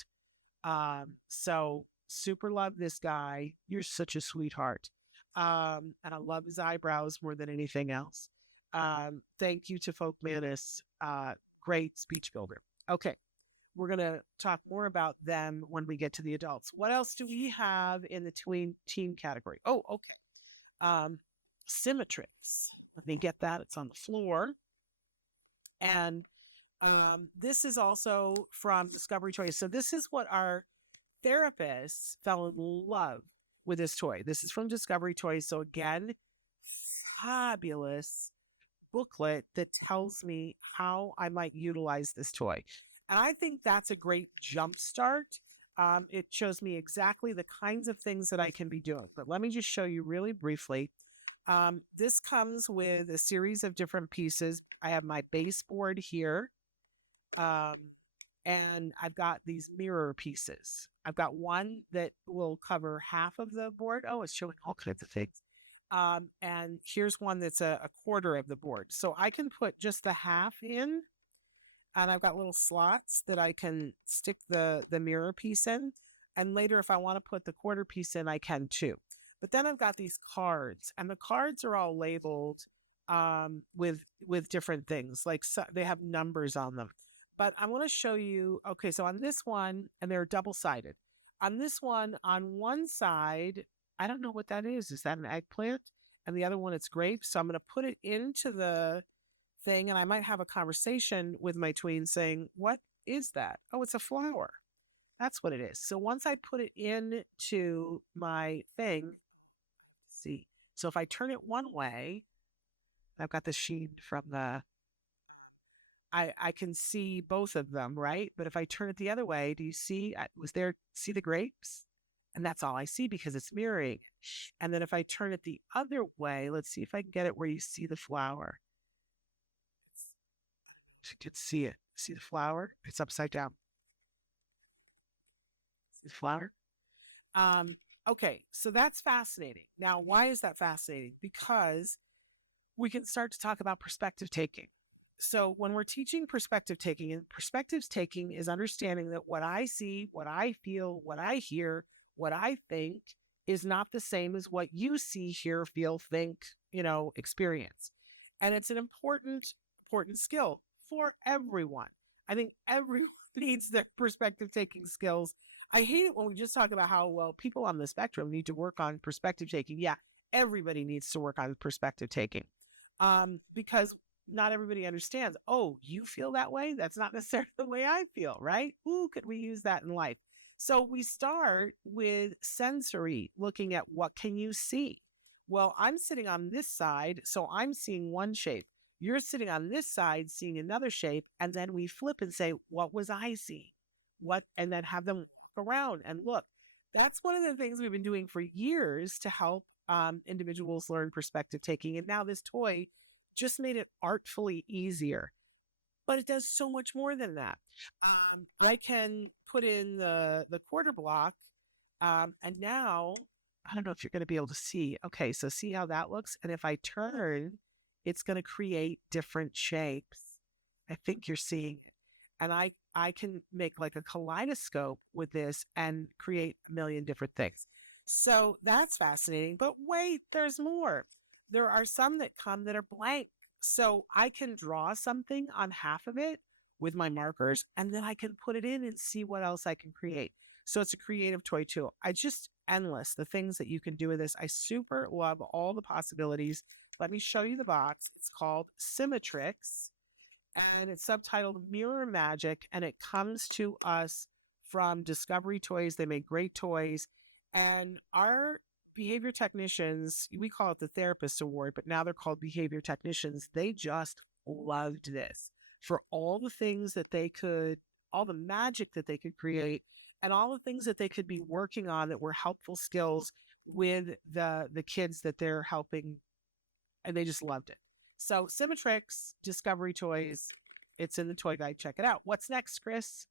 So super love this guy. You're such a sweetheart. And I love his eyebrows more than anything else. Thank you to Folk Manus. Great speech builder. Okay. We're going to talk more about them when we get to the adults. What else do we have in the teen category? Oh, okay. Symmetrix. Let me get that. It's on the floor. And this is also from Discovery Toys. So this is what our therapists fell in love with this toy. This is from Discovery Toys. So again, fabulous booklet that tells me how I might utilize this toy. And I think that's a great jump start. It shows me exactly the kinds of things that I can be doing. But let me just show you really briefly. This comes with a series of different pieces. I have my baseboard here. And I've got these mirror pieces. I've got one that will cover half of the board. Oh, it's showing all kinds of things. And here's one that's a quarter of the board. So I can put just the half in. And I've got little slots that I can stick the mirror piece in. And later, if I want to put the quarter piece in, I can too. But then I've got these cards, and the cards are all labeled with different things. They have numbers on them. But I want to show you, okay, so on this one, and they're double-sided. On this one, on one side, I don't know what that is. Is that an eggplant? And the other one, it's grapes. So I'm going to put it into the thing, and I might have a conversation with my tween saying, what is that? Oh, it's a flower. That's what it is. So once I put it into my thing, see, so if I turn it one way, I've got the sheen from I can see both of them, right? But if I turn it the other way, do you see, see the grapes? And that's all I see because it's mirroring. And then if I turn it the other way, let's see if I can get it where you see the flower. You can see it. See the flower? It's upside down. See the flower? Okay, so that's fascinating. Now, why is that fascinating? Because we can start to talk about perspective taking. So when we're teaching perspective taking, and perspective taking is understanding that what I see, what I feel, what I hear, what I think is not the same as what you see, hear, feel, think, experience. And it's an important skill for everyone. I think everyone needs their perspective taking skills. I hate it when we just talk about how, well, people on the spectrum need to work on perspective taking. Yeah, everybody needs to work on perspective taking, because not everybody understands, oh, you feel that way? That's not necessarily the way I feel, right? Ooh, could we use that in life? So we start with sensory, looking at what can you see? Well, I'm sitting on this side, so I'm seeing one shape. You're sitting on this side, seeing another shape. And then we flip and say, what was I seeing? What, and then have them walk around and look. That's one of the things we've been doing for years to help individuals learn perspective taking. And now this toy just made it artfully easier. But it does so much more than that. I can put in the quarter block, and now I don't know if you're going to be able to see. Okay, so see how that looks? And if I turn, it's going to create different shapes. I think you're seeing it. And I can make like a kaleidoscope with this and create a million different things. So that's fascinating. But wait, there's more. There are some that come that are blank. So I can draw something on half of it with my markers, and then I can put it in and see what else I can create. So it's a creative toy tool. I just endless the things that you can do with this. I super love all the possibilities. Let me show you the box. It's called Symmetrix, and it's subtitled Mirror Magic, and it comes to us from Discovery Toys. They make great toys, and our behavior technicians, we call it the Therapist Award, but now they're called behavior technicians. They just loved this for all the things that they could, all the magic that they could create, and all the things that they could be working on that were helpful skills with the kids that they're helping, and they just loved it. So Symmetrix, Discovery Toys, it's in the toy guide. Check it out. What's next, Chris?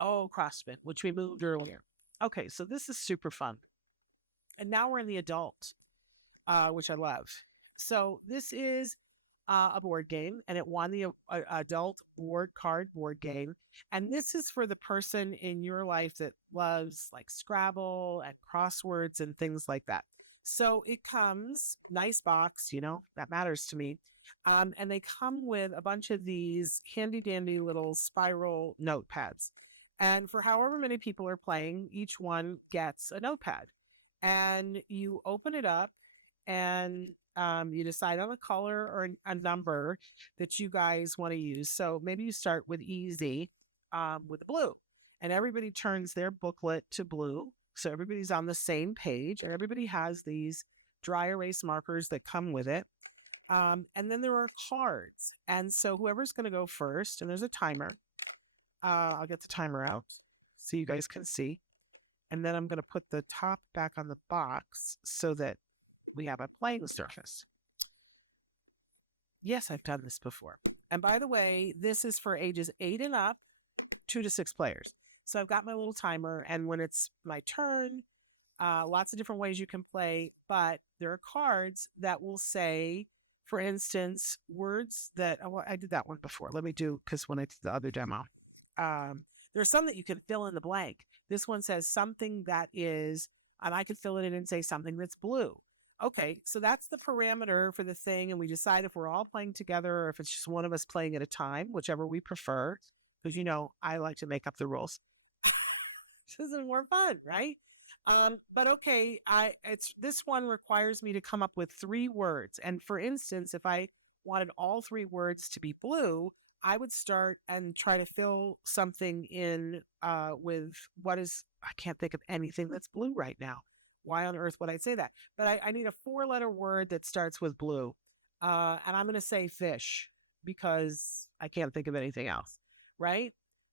Oh, CrossFit, which we moved earlier. Okay, so this is super fun. And now we're in the adult, which I love. So this is a board game, and it won the adult board game. And this is for the person in your life that loves like Scrabble and crosswords and things like that. So it comes, nice box, that matters to me. And they come with a bunch of these handy dandy little spiral notepads. And for however many people are playing, each one gets a notepad. And you open it up, and you decide on a color or a number that you guys want to use. So maybe you start with easy, with blue, and everybody turns their booklet to blue. So everybody's on the same page, and everybody has these dry erase markers that come with it. And then there are cards. And so whoever's going to go first, and there's a timer. I'll get the timer out so you guys can see. And then I'm going to put the top back on the box so that we have a playing surface. Yes, I've done this before. And by the way, this is for ages 8 and up, 2 to 6 players. So I've got my little timer, and when it's my turn, lots of different ways you can play, but there are cards that will say, for instance, words that, I did that one before. Let me do, because when I did the other demo, there's some that you can fill in the blank. This one says something that is, and I could fill it in and say something that's blue. Okay, so that's the parameter for the thing, and we decide if we're all playing together or if it's just one of us playing at a time, whichever we prefer, because I like to make up the rules. This is more fun, right? But okay, this one requires me to come up with 3 words. And for instance, if I wanted all 3 words to be blue, I would start and try to fill something in with I can't think of anything that's blue right now. Why on earth would I say that? But I need a 4-letter word that starts with blue. And I'm going to say fish because I can't think of anything else, right?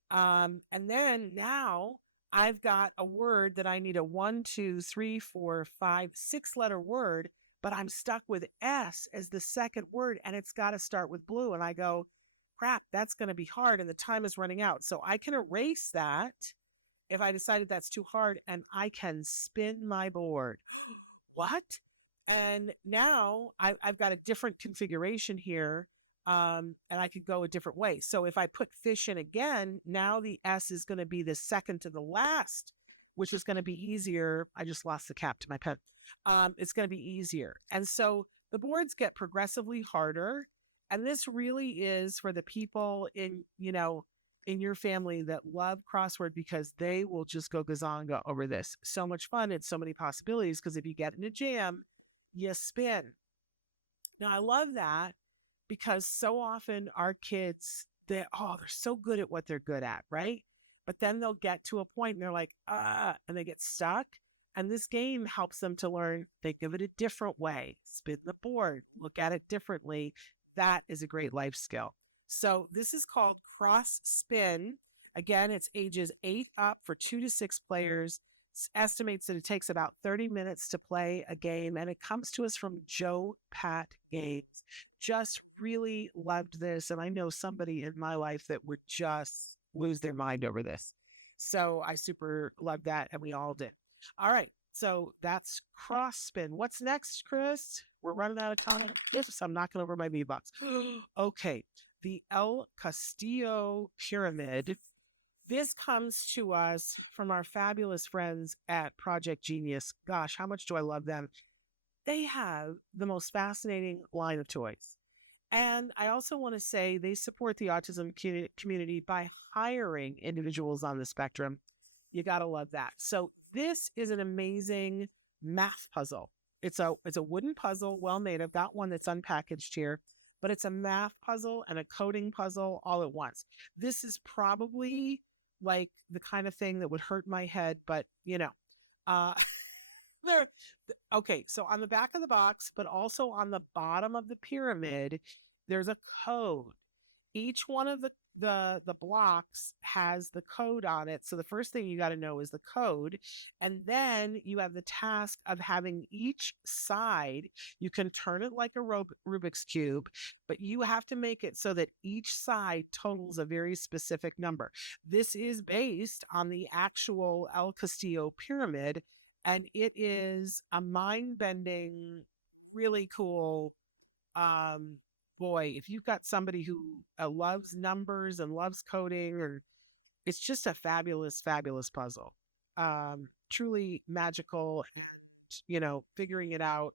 And then now I've got a word that I need a 1, 2, 3, 4, 5, 6-letter word, but I'm stuck with S as the second word, and it's got to start with blue. And I go, crap, that's going to be hard, and the time is running out. So I can erase that if I decided that's too hard, and I can spin my board. What? And now I've got a different configuration here, and I could go a different way. So if I put fish in again, now the S is going to be the second to the last, which is going to be easier. I just lost the cap to my pen. It's going to be easier. And so the boards get progressively harder. And this really is for the people in, in your family that love crossword because they will just go gazonga over this. So much fun. It's so many possibilities because if you get in a jam, you spin. Now, I love that because so often our kids, they're so good at what they're good at, right? But then they'll get to a point and they're like, and they get stuck. And this game helps them to learn, think of it a different way, spin the board, look at it differently. That is a great life skill. So this is called Cross Spin. Again, it's ages 8 up for 2 to 6 players. Estimates that it takes about 30 minutes to play a game, and it comes to us from Joe Pat Games. Just really loved this, and I know somebody in my life that would just lose their mind over this. So I super loved that, and we all did. All right, so that's Cross Spin. What's next, Chris? We're running out of time. Yes, I'm knocking over my V-Bucks. Okay, the El Castillo Pyramid. This comes to us from our fabulous friends at Project Genius. Gosh, how much do I love them? They have the most fascinating line of toys. And I also want to say they support the autism community by hiring individuals on the spectrum. You got to love that. So this is an amazing math puzzle. It's a wooden puzzle, well made. I've got one that's unpackaged here, but it's a math puzzle and a coding puzzle all at once. This is probably like the kind of thing that would hurt my head, but uh, there. Okay, so on the back of the box, but also on the bottom of the pyramid, there's a code. Each one of the blocks has the code on it. So the first thing you got to know is the code. And then you have the task of having each side, you can turn it like a Rubik's Cube, but you have to make it so that each side totals a very specific number. This is based on the actual El Castillo pyramid, and it is a mind-bending, really cool boy, if you've got somebody who loves numbers and loves coding, or it's just a fabulous, fabulous puzzle. Truly magical, and figuring it out.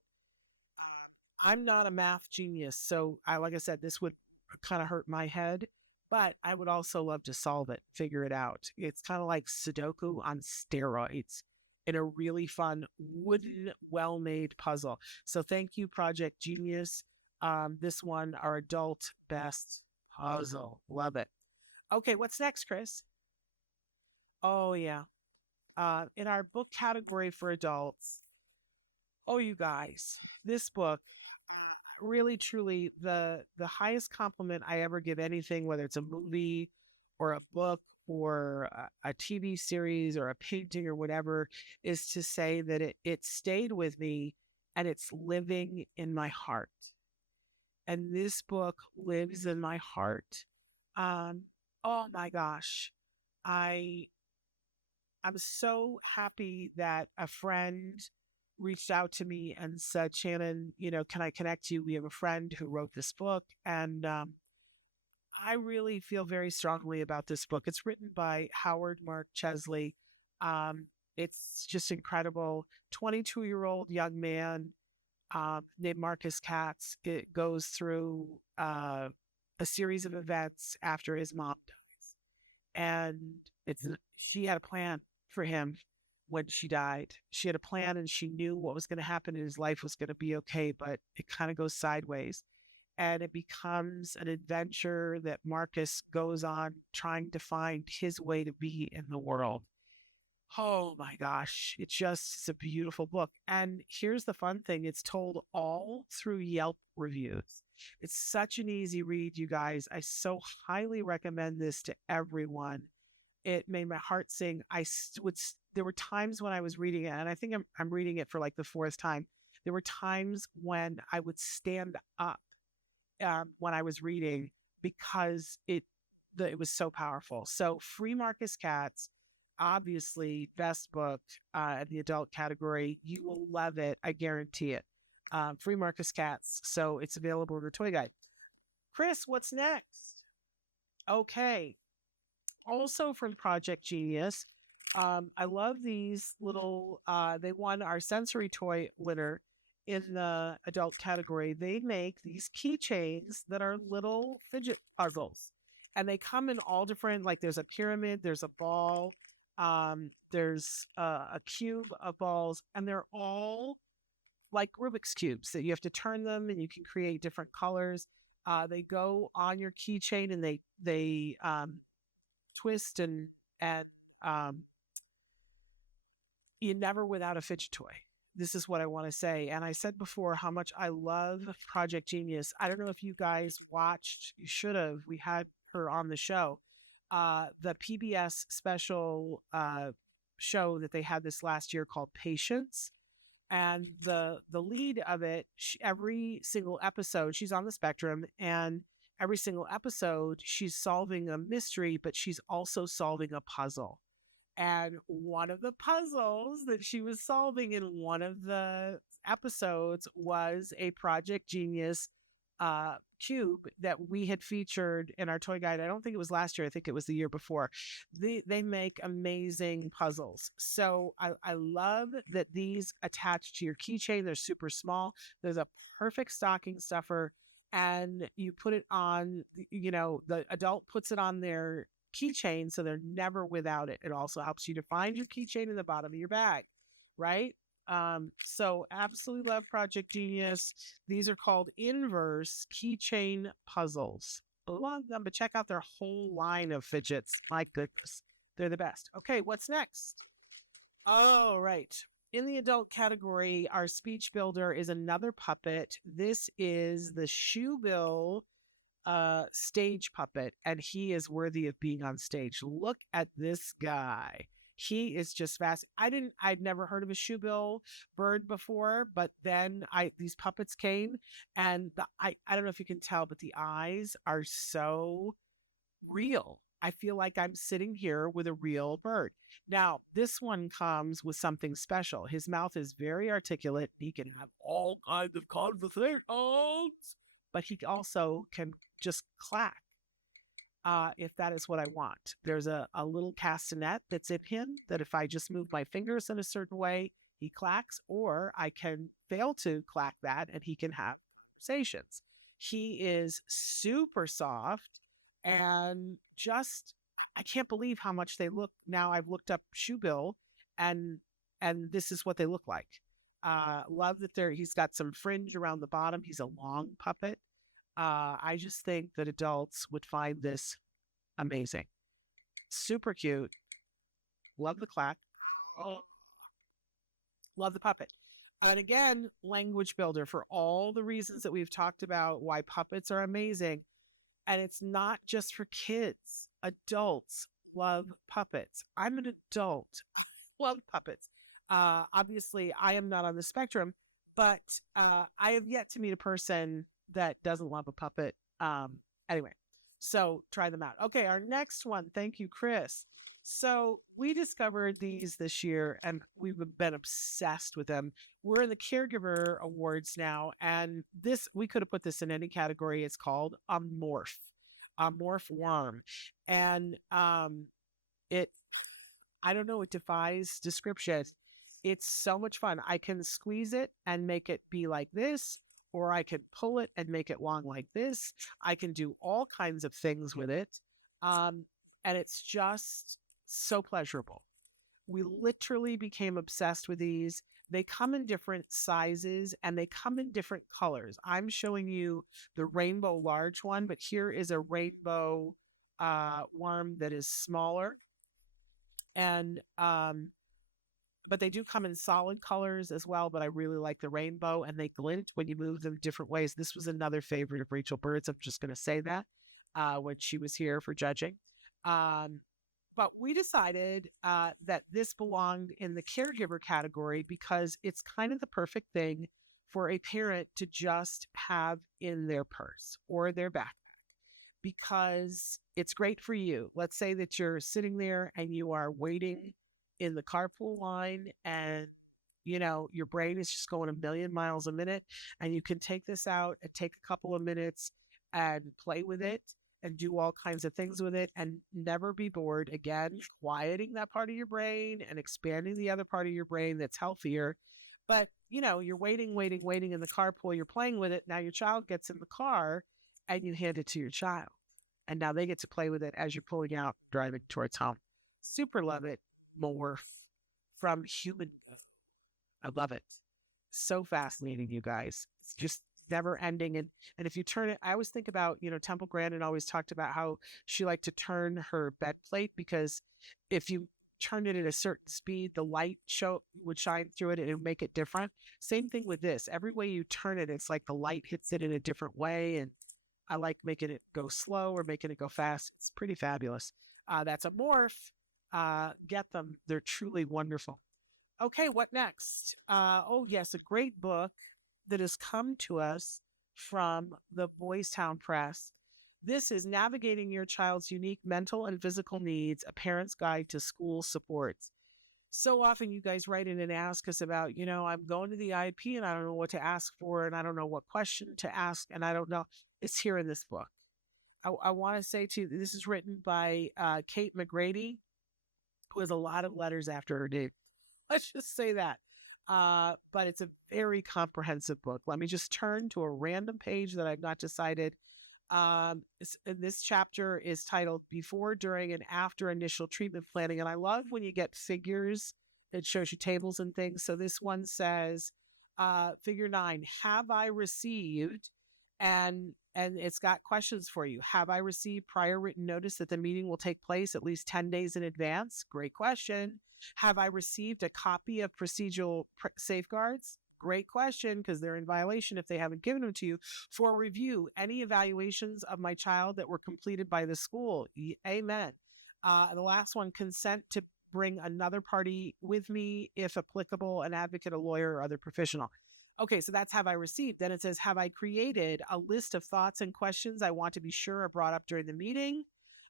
I'm not a math genius, so like I said, this would kind of hurt my head, but I would also love to solve it, figure it out. It's kind of like Sudoku on steroids in a really fun, wooden, well-made puzzle. So thank you, Project Genius. This one, our adult best puzzle. Love it. Okay, what's next, Chris? Oh, yeah. In our book category for adults, oh, you guys, this book, really, truly, the highest compliment I ever give anything, whether it's a movie or a book or a TV series or a painting or whatever, is to say that it stayed with me and it's living in my heart. And this book lives in my heart. Oh my gosh. I'm so happy that a friend reached out to me and said, Shannon, can I connect you? We have a friend who wrote this book. And I really feel very strongly about this book. It's written by Howard Mark Chesley. It's just incredible. 22-year-old young man named Marcus Katz. It goes through a series of events after his mom dies. And she had a plan for him when she died. She had a plan and she knew what was going to happen and his life was going to be okay, but it kind of goes sideways. And it becomes an adventure that Marcus goes on trying to find his way to be in the world. Oh my gosh, it's a beautiful book. And here's the fun thing, it's told all through Yelp reviews. It's such an easy read, you guys. I so highly recommend this to everyone. It made my heart sing. There were times when I was reading it, and I think I'm reading it for like the fourth time. There were times when I would stand up when I was reading because it was so powerful. So Free Marcus Katz, obviously best book in the adult category. You will love it. I guarantee it. Free Marcus Katz. So it's available in the toy guide. Chris, what's next? Okay. Also from Project Genius. I love these little, they won our sensory toy winner in the adult category. They make these keychains that are little fidget puzzles. And they come in all different, like there's a pyramid, there's a ball, there's a cube of balls, and they're all like Rubik's cubes that you have to turn them and you can create different colors. They go on your keychain and they twist and um, you're never without a fidget toy. This is what I want to say. And I said before how much I love Project Genius. I don't know if you guys watched, you should have. We had her on the show. The PBS special show that they had this last year called Patience. And the lead of it, every single episode, she's on the spectrum, and every single episode, she's solving a mystery, but she's also solving a puzzle. And one of the puzzles that she was solving in one of the episodes was a Project Genius cube that we had featured in our toy guide. I don't think it was last year. I think it was the year before. They make amazing puzzles. So I love that these attach to your keychain. They're super small. There's a perfect stocking stuffer. And you put it on, the adult puts it on their keychain, so they're never without it. It also helps you to find your keychain in the bottom of your bag, right? So absolutely love Project Genius. These are called inverse keychain puzzles. Love them, but check out their whole line of fidgets. My goodness, they're the best. Okay, what's next? Oh, right. In the adult category, our speech builder is another puppet. This is the Shoebill stage puppet, and he is worthy of being on stage. Look at this guy. He is just fast. I'd never heard of a shoebill bird before, but then these puppets came, and I don't know if you can tell, but the eyes are so real. I feel like I'm sitting here with a real bird. Now, this one comes with something special. His mouth is very articulate. He can have all kinds of conversations, but he also can just clack if that is what I want. There's a little castanet that's in him that if I just move my fingers in a certain way, he clacks, or I can fail to clack that and he can have conversations. He is super soft and just, I can't believe how much they look. Now I've looked up Shoebill and this is what they look like. Love that he's got some fringe around the bottom. He's a long puppet. I just think that adults would find this amazing. Super cute. Love the clack. Oh. Love the puppet. And again, language builder for all the reasons that we've talked about why puppets are amazing. And it's not just for kids. Adults love puppets. I'm an adult. Love puppets. Obviously, I am not on the spectrum, but I have yet to meet a person that doesn't love a puppet. Anyway, so try them out. Okay, our next one. Thank you, Chris. So we discovered these this year and we've been obsessed with them. We're in the Caregiver Awards now, and we could have put this in any category. It's called a morph worm. And it defies description. It's so much fun. I can squeeze it and make it be like this, or I can pull it and make it long like this. I can do all kinds of things with it. And it's just so pleasurable. We literally became obsessed with these. They come in different sizes and they come in different colors. I'm showing you the rainbow large one, but here is a rainbow worm that is smaller. And but they do come in solid colors as well, but I really like the rainbow, and they glint when you move them different ways. This was another favorite of Rachel Bird's. I'm just going to say that when she was here for judging. But we decided that this belonged in the caregiver category because it's kind of the perfect thing for a parent to just have in their purse or their backpack, because it's great for you. Let's say that you're sitting there and you are waiting in the carpool line and your brain is just going a million miles a minute, and you can take this out and take a couple of minutes and play with it and do all kinds of things with it and never be bored. Again, quieting that part of your brain and expanding the other part of your brain that's healthier. But you're waiting in the carpool, you're playing with it. Now your child gets in the car and you hand it to your child And now they get to play with it as you're pulling out, driving towards home. Super love it. Morph from human. I love it. So fascinating, you guys. It's just never ending. And if you turn it, I always think about, Temple Grandin always talked about how she liked to turn her bed plate, because if you turn it at a certain speed, the light would shine through it and it would make it different. Same thing with this. Every way you turn it, it's like the light hits it in a different way. And I like making it go slow or making it go fast. It's pretty fabulous. That's a morph. Get them. They're truly wonderful. Okay, what next? Oh, yes, a great book that has come to us from the Boys Town Press. This is Navigating Your Child's Unique Mental and Physical Needs, A Parent's Guide to School Supports. So often you guys write in and ask us about, I'm going to the IEP and I don't know what to ask for and I don't know what question to ask and I don't know. It's here in this book. I want to say too, this is written by Kate McGrady, who has a lot of letters after her name. Let's just say that. But it's a very comprehensive book. Let me just turn to a random page that I've not decided. This chapter is titled Before, During, and After Initial Treatment Planning. And I love when you get figures. It shows you tables and things. So this one says, figure 9, have I received, and it's got questions for you. Have I received prior written notice that the meeting will take place at least 10 days in advance? Great question. Have I received a copy of procedural safeguards? Great question, because they're in violation if they haven't given them to you. For review, any evaluations of my child that were completed by the school? Amen. The last one, consent to bring another party with me, if applicable, an advocate, a lawyer, or other professional. Okay, so that's have I received. Then it says, have I created a list of thoughts and questions I want to be sure are brought up during the meeting?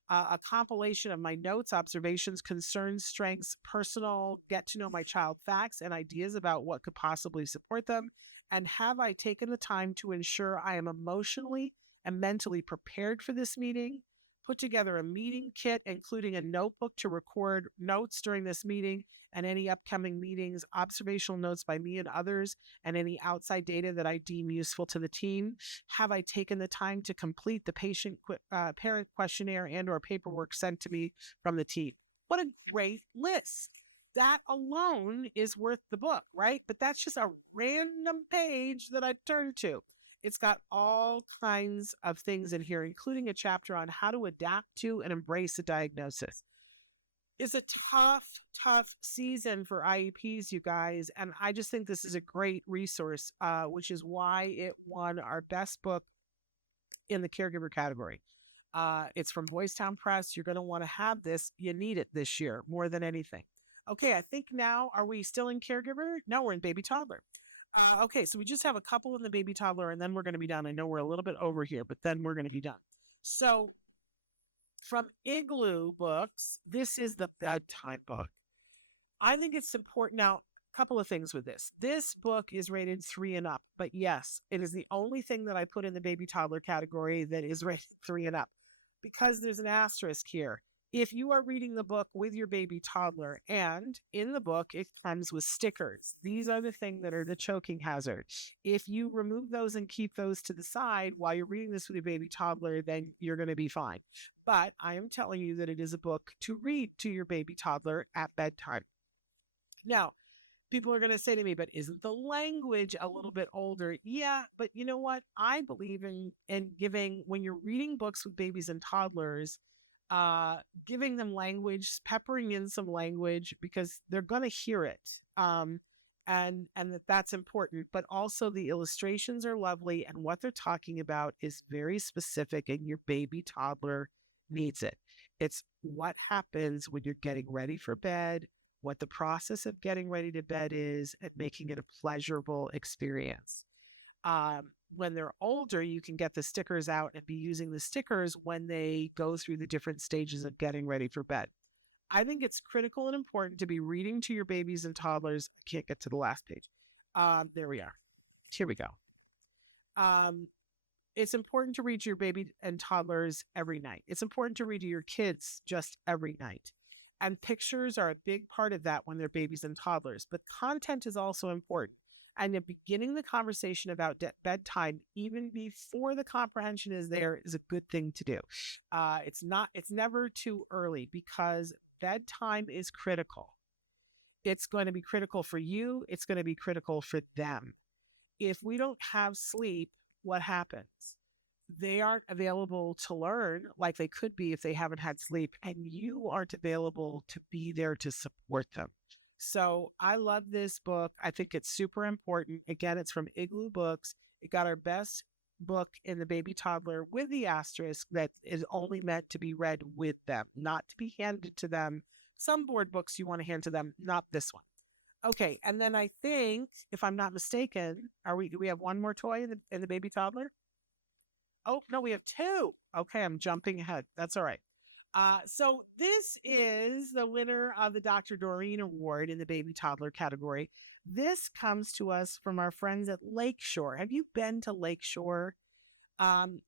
A compilation of my notes, observations, concerns, strengths, personal, get to know my child facts and ideas about what could possibly support them. And have I taken the time to ensure I am emotionally and mentally prepared for this meeting? Put together a meeting kit, including a notebook to record notes during this meeting and any upcoming meetings, observational notes by me and others, and any outside data that I deem useful to the team. Have I taken the time to complete the parent questionnaire and or paperwork sent to me from the team? What a great list. That alone is worth the book, right? But that's just a random page that I turned to. It's got all kinds of things in here, including a chapter on how to adapt to and embrace a diagnosis. It's a tough season for IEPs, you guys. And I just think this is a great resource, which is why it won our best book in the caregiver category. It's from Boys Town Press. You're going to want to have this. You need it this year more than anything. Okay, I think now, are we still in caregiver? No, we're in baby toddler. Okay, so we just have a couple in the baby toddler and then we're going to be done. I know we're a little bit over here, but then we're going to be done. So from Igloo Books, this is the bedtime book. I think it's important. Now, a couple of things with this. This book is rated 3 and up, but yes, it is the only thing that I put in the baby toddler category that is rated 3 and up, because there's an asterisk here. If you are reading the book with your baby toddler, and in the book, it comes with stickers. These are the things that are the choking hazard. If you remove those and keep those to the side while you're reading this with your baby toddler, then you're going to be fine. But I am telling you that it is a book to read to your baby toddler at bedtime. Now, people are going to say to me, but isn't the language a little bit older? Yeah, but you know what? I believe in giving, when you're reading books with babies and toddlers, giving them language, peppering in some language, because they're going to hear it. And that's important, but also the illustrations are lovely. And what they're talking about is very specific and your baby toddler needs it. It's what happens when you're getting ready for bed, what the process of getting ready to bed is, and making it a pleasurable experience. When they're older, you can get the stickers out and be using the stickers when they go through the different stages of getting ready for bed. I think it's critical and important to be reading to your babies and toddlers. I can't get to the last page. There we are. Here we go. It's important to read to your baby and toddlers every night. It's important to read to your kids just every night. And pictures are a big part of that when they're babies and toddlers. But content is also important. And then beginning the conversation about bedtime, even before the comprehension is there, is a good thing to do. It's never too early because bedtime is critical. It's going to be critical for you. It's going to be critical for them. If we don't have sleep, what happens? They aren't available to learn like they could be if they haven't had sleep, and you aren't available to be there to support them. So I love this book. I think it's super important. Again, it's from Igloo Books. It got our best book in the baby toddler with the asterisk that is only meant to be read with them, not to be handed to them. Some board books you want to hand to them, not this one. Okay, and then I think, if I'm not mistaken, do we have one more toy in the baby toddler? Oh, no, we have two. Okay, I'm jumping ahead. That's all right. So this is the winner of the Dr. Doreen Award in the baby toddler category. This comes to us from our friends at Lakeshore. Have you been to Lakeshore?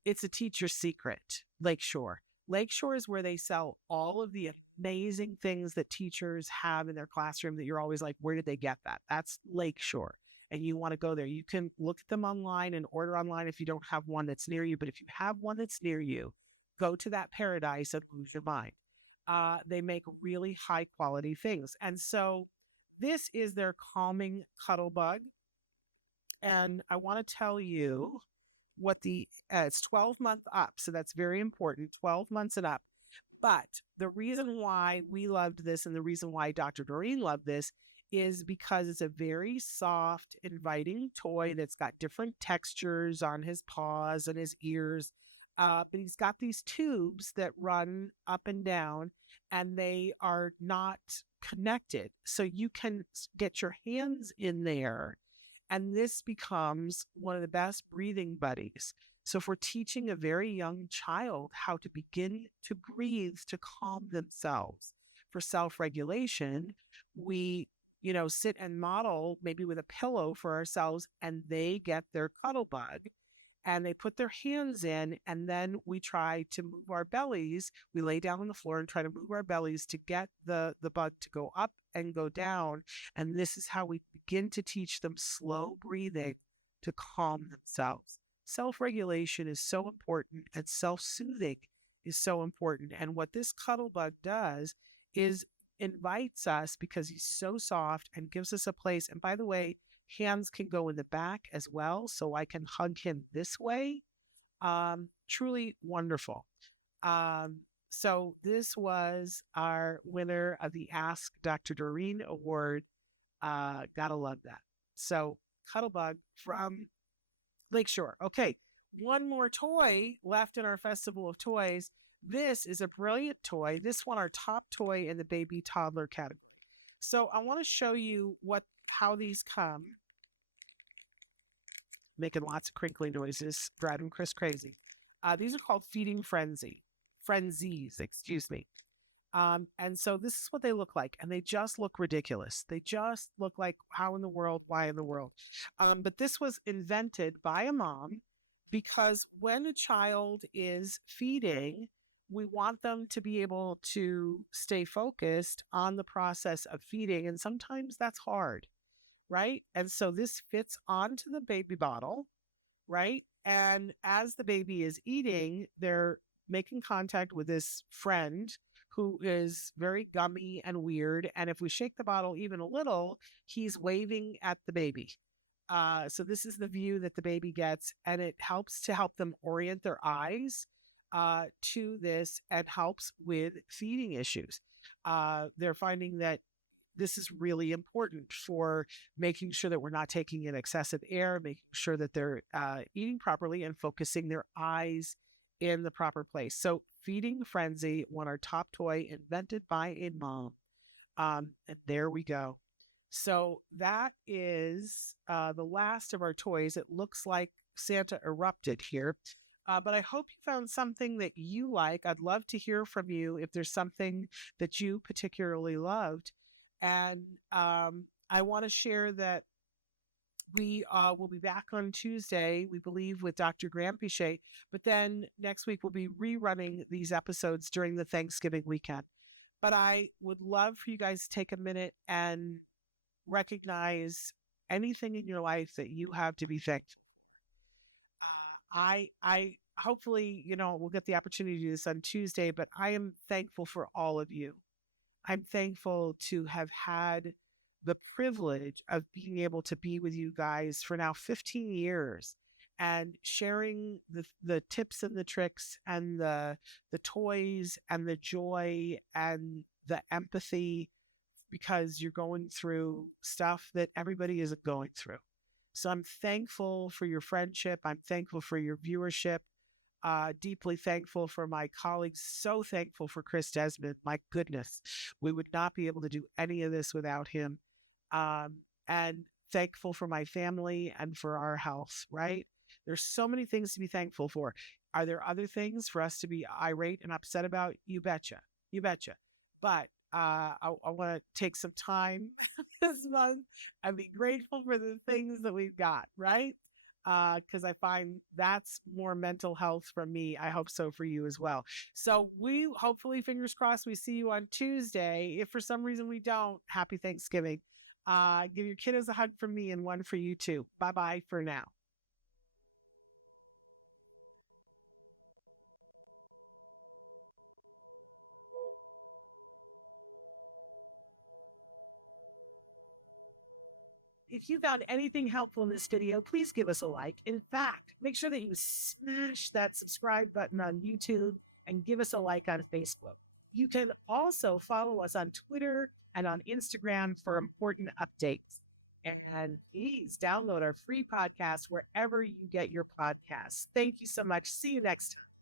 It's a teacher's secret, Lakeshore. Lakeshore is where they sell all of the amazing things that teachers have in their classroom that you're always like, where did they get that? That's Lakeshore. And you want to go there. You can look at them online and order online if you don't have one that's near you. But if you have one that's near you, go to that paradise and lose your mind. They make really high quality things. And so this is their calming cuddle bug. And I want to tell you what it's 12 months up. So that's very important, 12 months and up. But the reason why we loved this and the reason why Dr. Doreen loved this is because it's a very soft, inviting toy that's got different textures on his paws and his ears. But he's got these tubes that run up and down, and they are not connected. So you can get your hands in there, and this becomes one of the best breathing buddies. So if we're teaching a very young child how to begin to breathe to calm themselves for self-regulation, we sit and model maybe with a pillow for ourselves, and they get their cuddle bug and they put their hands in, and then we try to move our bellies. We lay down on the floor and try to move our bellies to get the bug to go up and go down. And this is how we begin to teach them slow breathing to calm themselves. Self-regulation is so important, and self-soothing is so important. And what this cuddle bug does is invites us, because he's so soft, and gives us a place. And by the way, hands can go in the back as well, so I can hug him this way. Truly wonderful. So this was our winner of the Ask Dr. Doreen Award. Gotta love that. So Cuddlebug from Lakeshore. Okay, one more toy left in our Festival of Toys. This is a brilliant toy. This one, our top toy in the baby toddler category. So I want to show you how these come. Making lots of crinkly noises, driving Chris crazy. These are called feeding frenzies, excuse me. And so this is what they look like, and they just look ridiculous. They just look like, how in the world, why in the world? But this was invented by a mom, because when a child is feeding, we want them to be able to stay focused on the process of feeding. And sometimes that's hard, right? And so this fits onto the baby bottle, right? And as the baby is eating, they're making contact with this friend who is very gummy and weird. And if we shake the bottle even a little, he's waving at the baby. So this is the view that the baby gets, and it helps to help them orient their eyes to this, and helps with feeding issues. They're finding that this is really important for making sure that we're not taking in excessive air, making sure that they're eating properly and focusing their eyes in the proper place. So Feeding Frenzy, one our top toy, invented by a mom. And there we go. So that is the last of our toys. It looks like Santa erupted here. But I hope you found something that you like. I'd love to hear from you if there's something that you particularly loved. And I want to share that we will be back on Tuesday, we believe, with Dr. Graham Pichet. But then next week, we'll be rerunning these episodes during the Thanksgiving weekend. But I would love for you guys to take a minute and recognize anything in your life that you have to be thankful. I hopefully, we'll get the opportunity to do this on Tuesday, but I am thankful for all of you. I'm thankful to have had the privilege of being able to be with you guys for now 15 years and sharing the tips and the tricks and the toys and the joy and the empathy, because you're going through stuff that everybody isn't going through. So I'm thankful for your friendship. I'm thankful for your viewership. Deeply thankful for my colleagues. So thankful for Chris Desmond. My goodness, we would not be able to do any of this without him. And thankful for my family and for our health, right? There's so many things to be thankful for. Are there other things for us to be irate and upset about? You betcha. You betcha. But I want to take some time this month and be grateful for the things that we've got, right? Because I find that's more mental health from me. I hope so for you as well. So we hopefully, fingers crossed, we see you on Tuesday. If for some reason we don't, happy Thanksgiving. Give your kiddos a hug from me and one for you too. Bye-bye for now. If you found anything helpful in this video, please give us a like. In fact, make sure that you smash that subscribe button on YouTube and give us a like on Facebook. You can also follow us on Twitter and on Instagram for important updates. And please download our free podcast wherever you get your podcasts. Thank you so much. See you next time.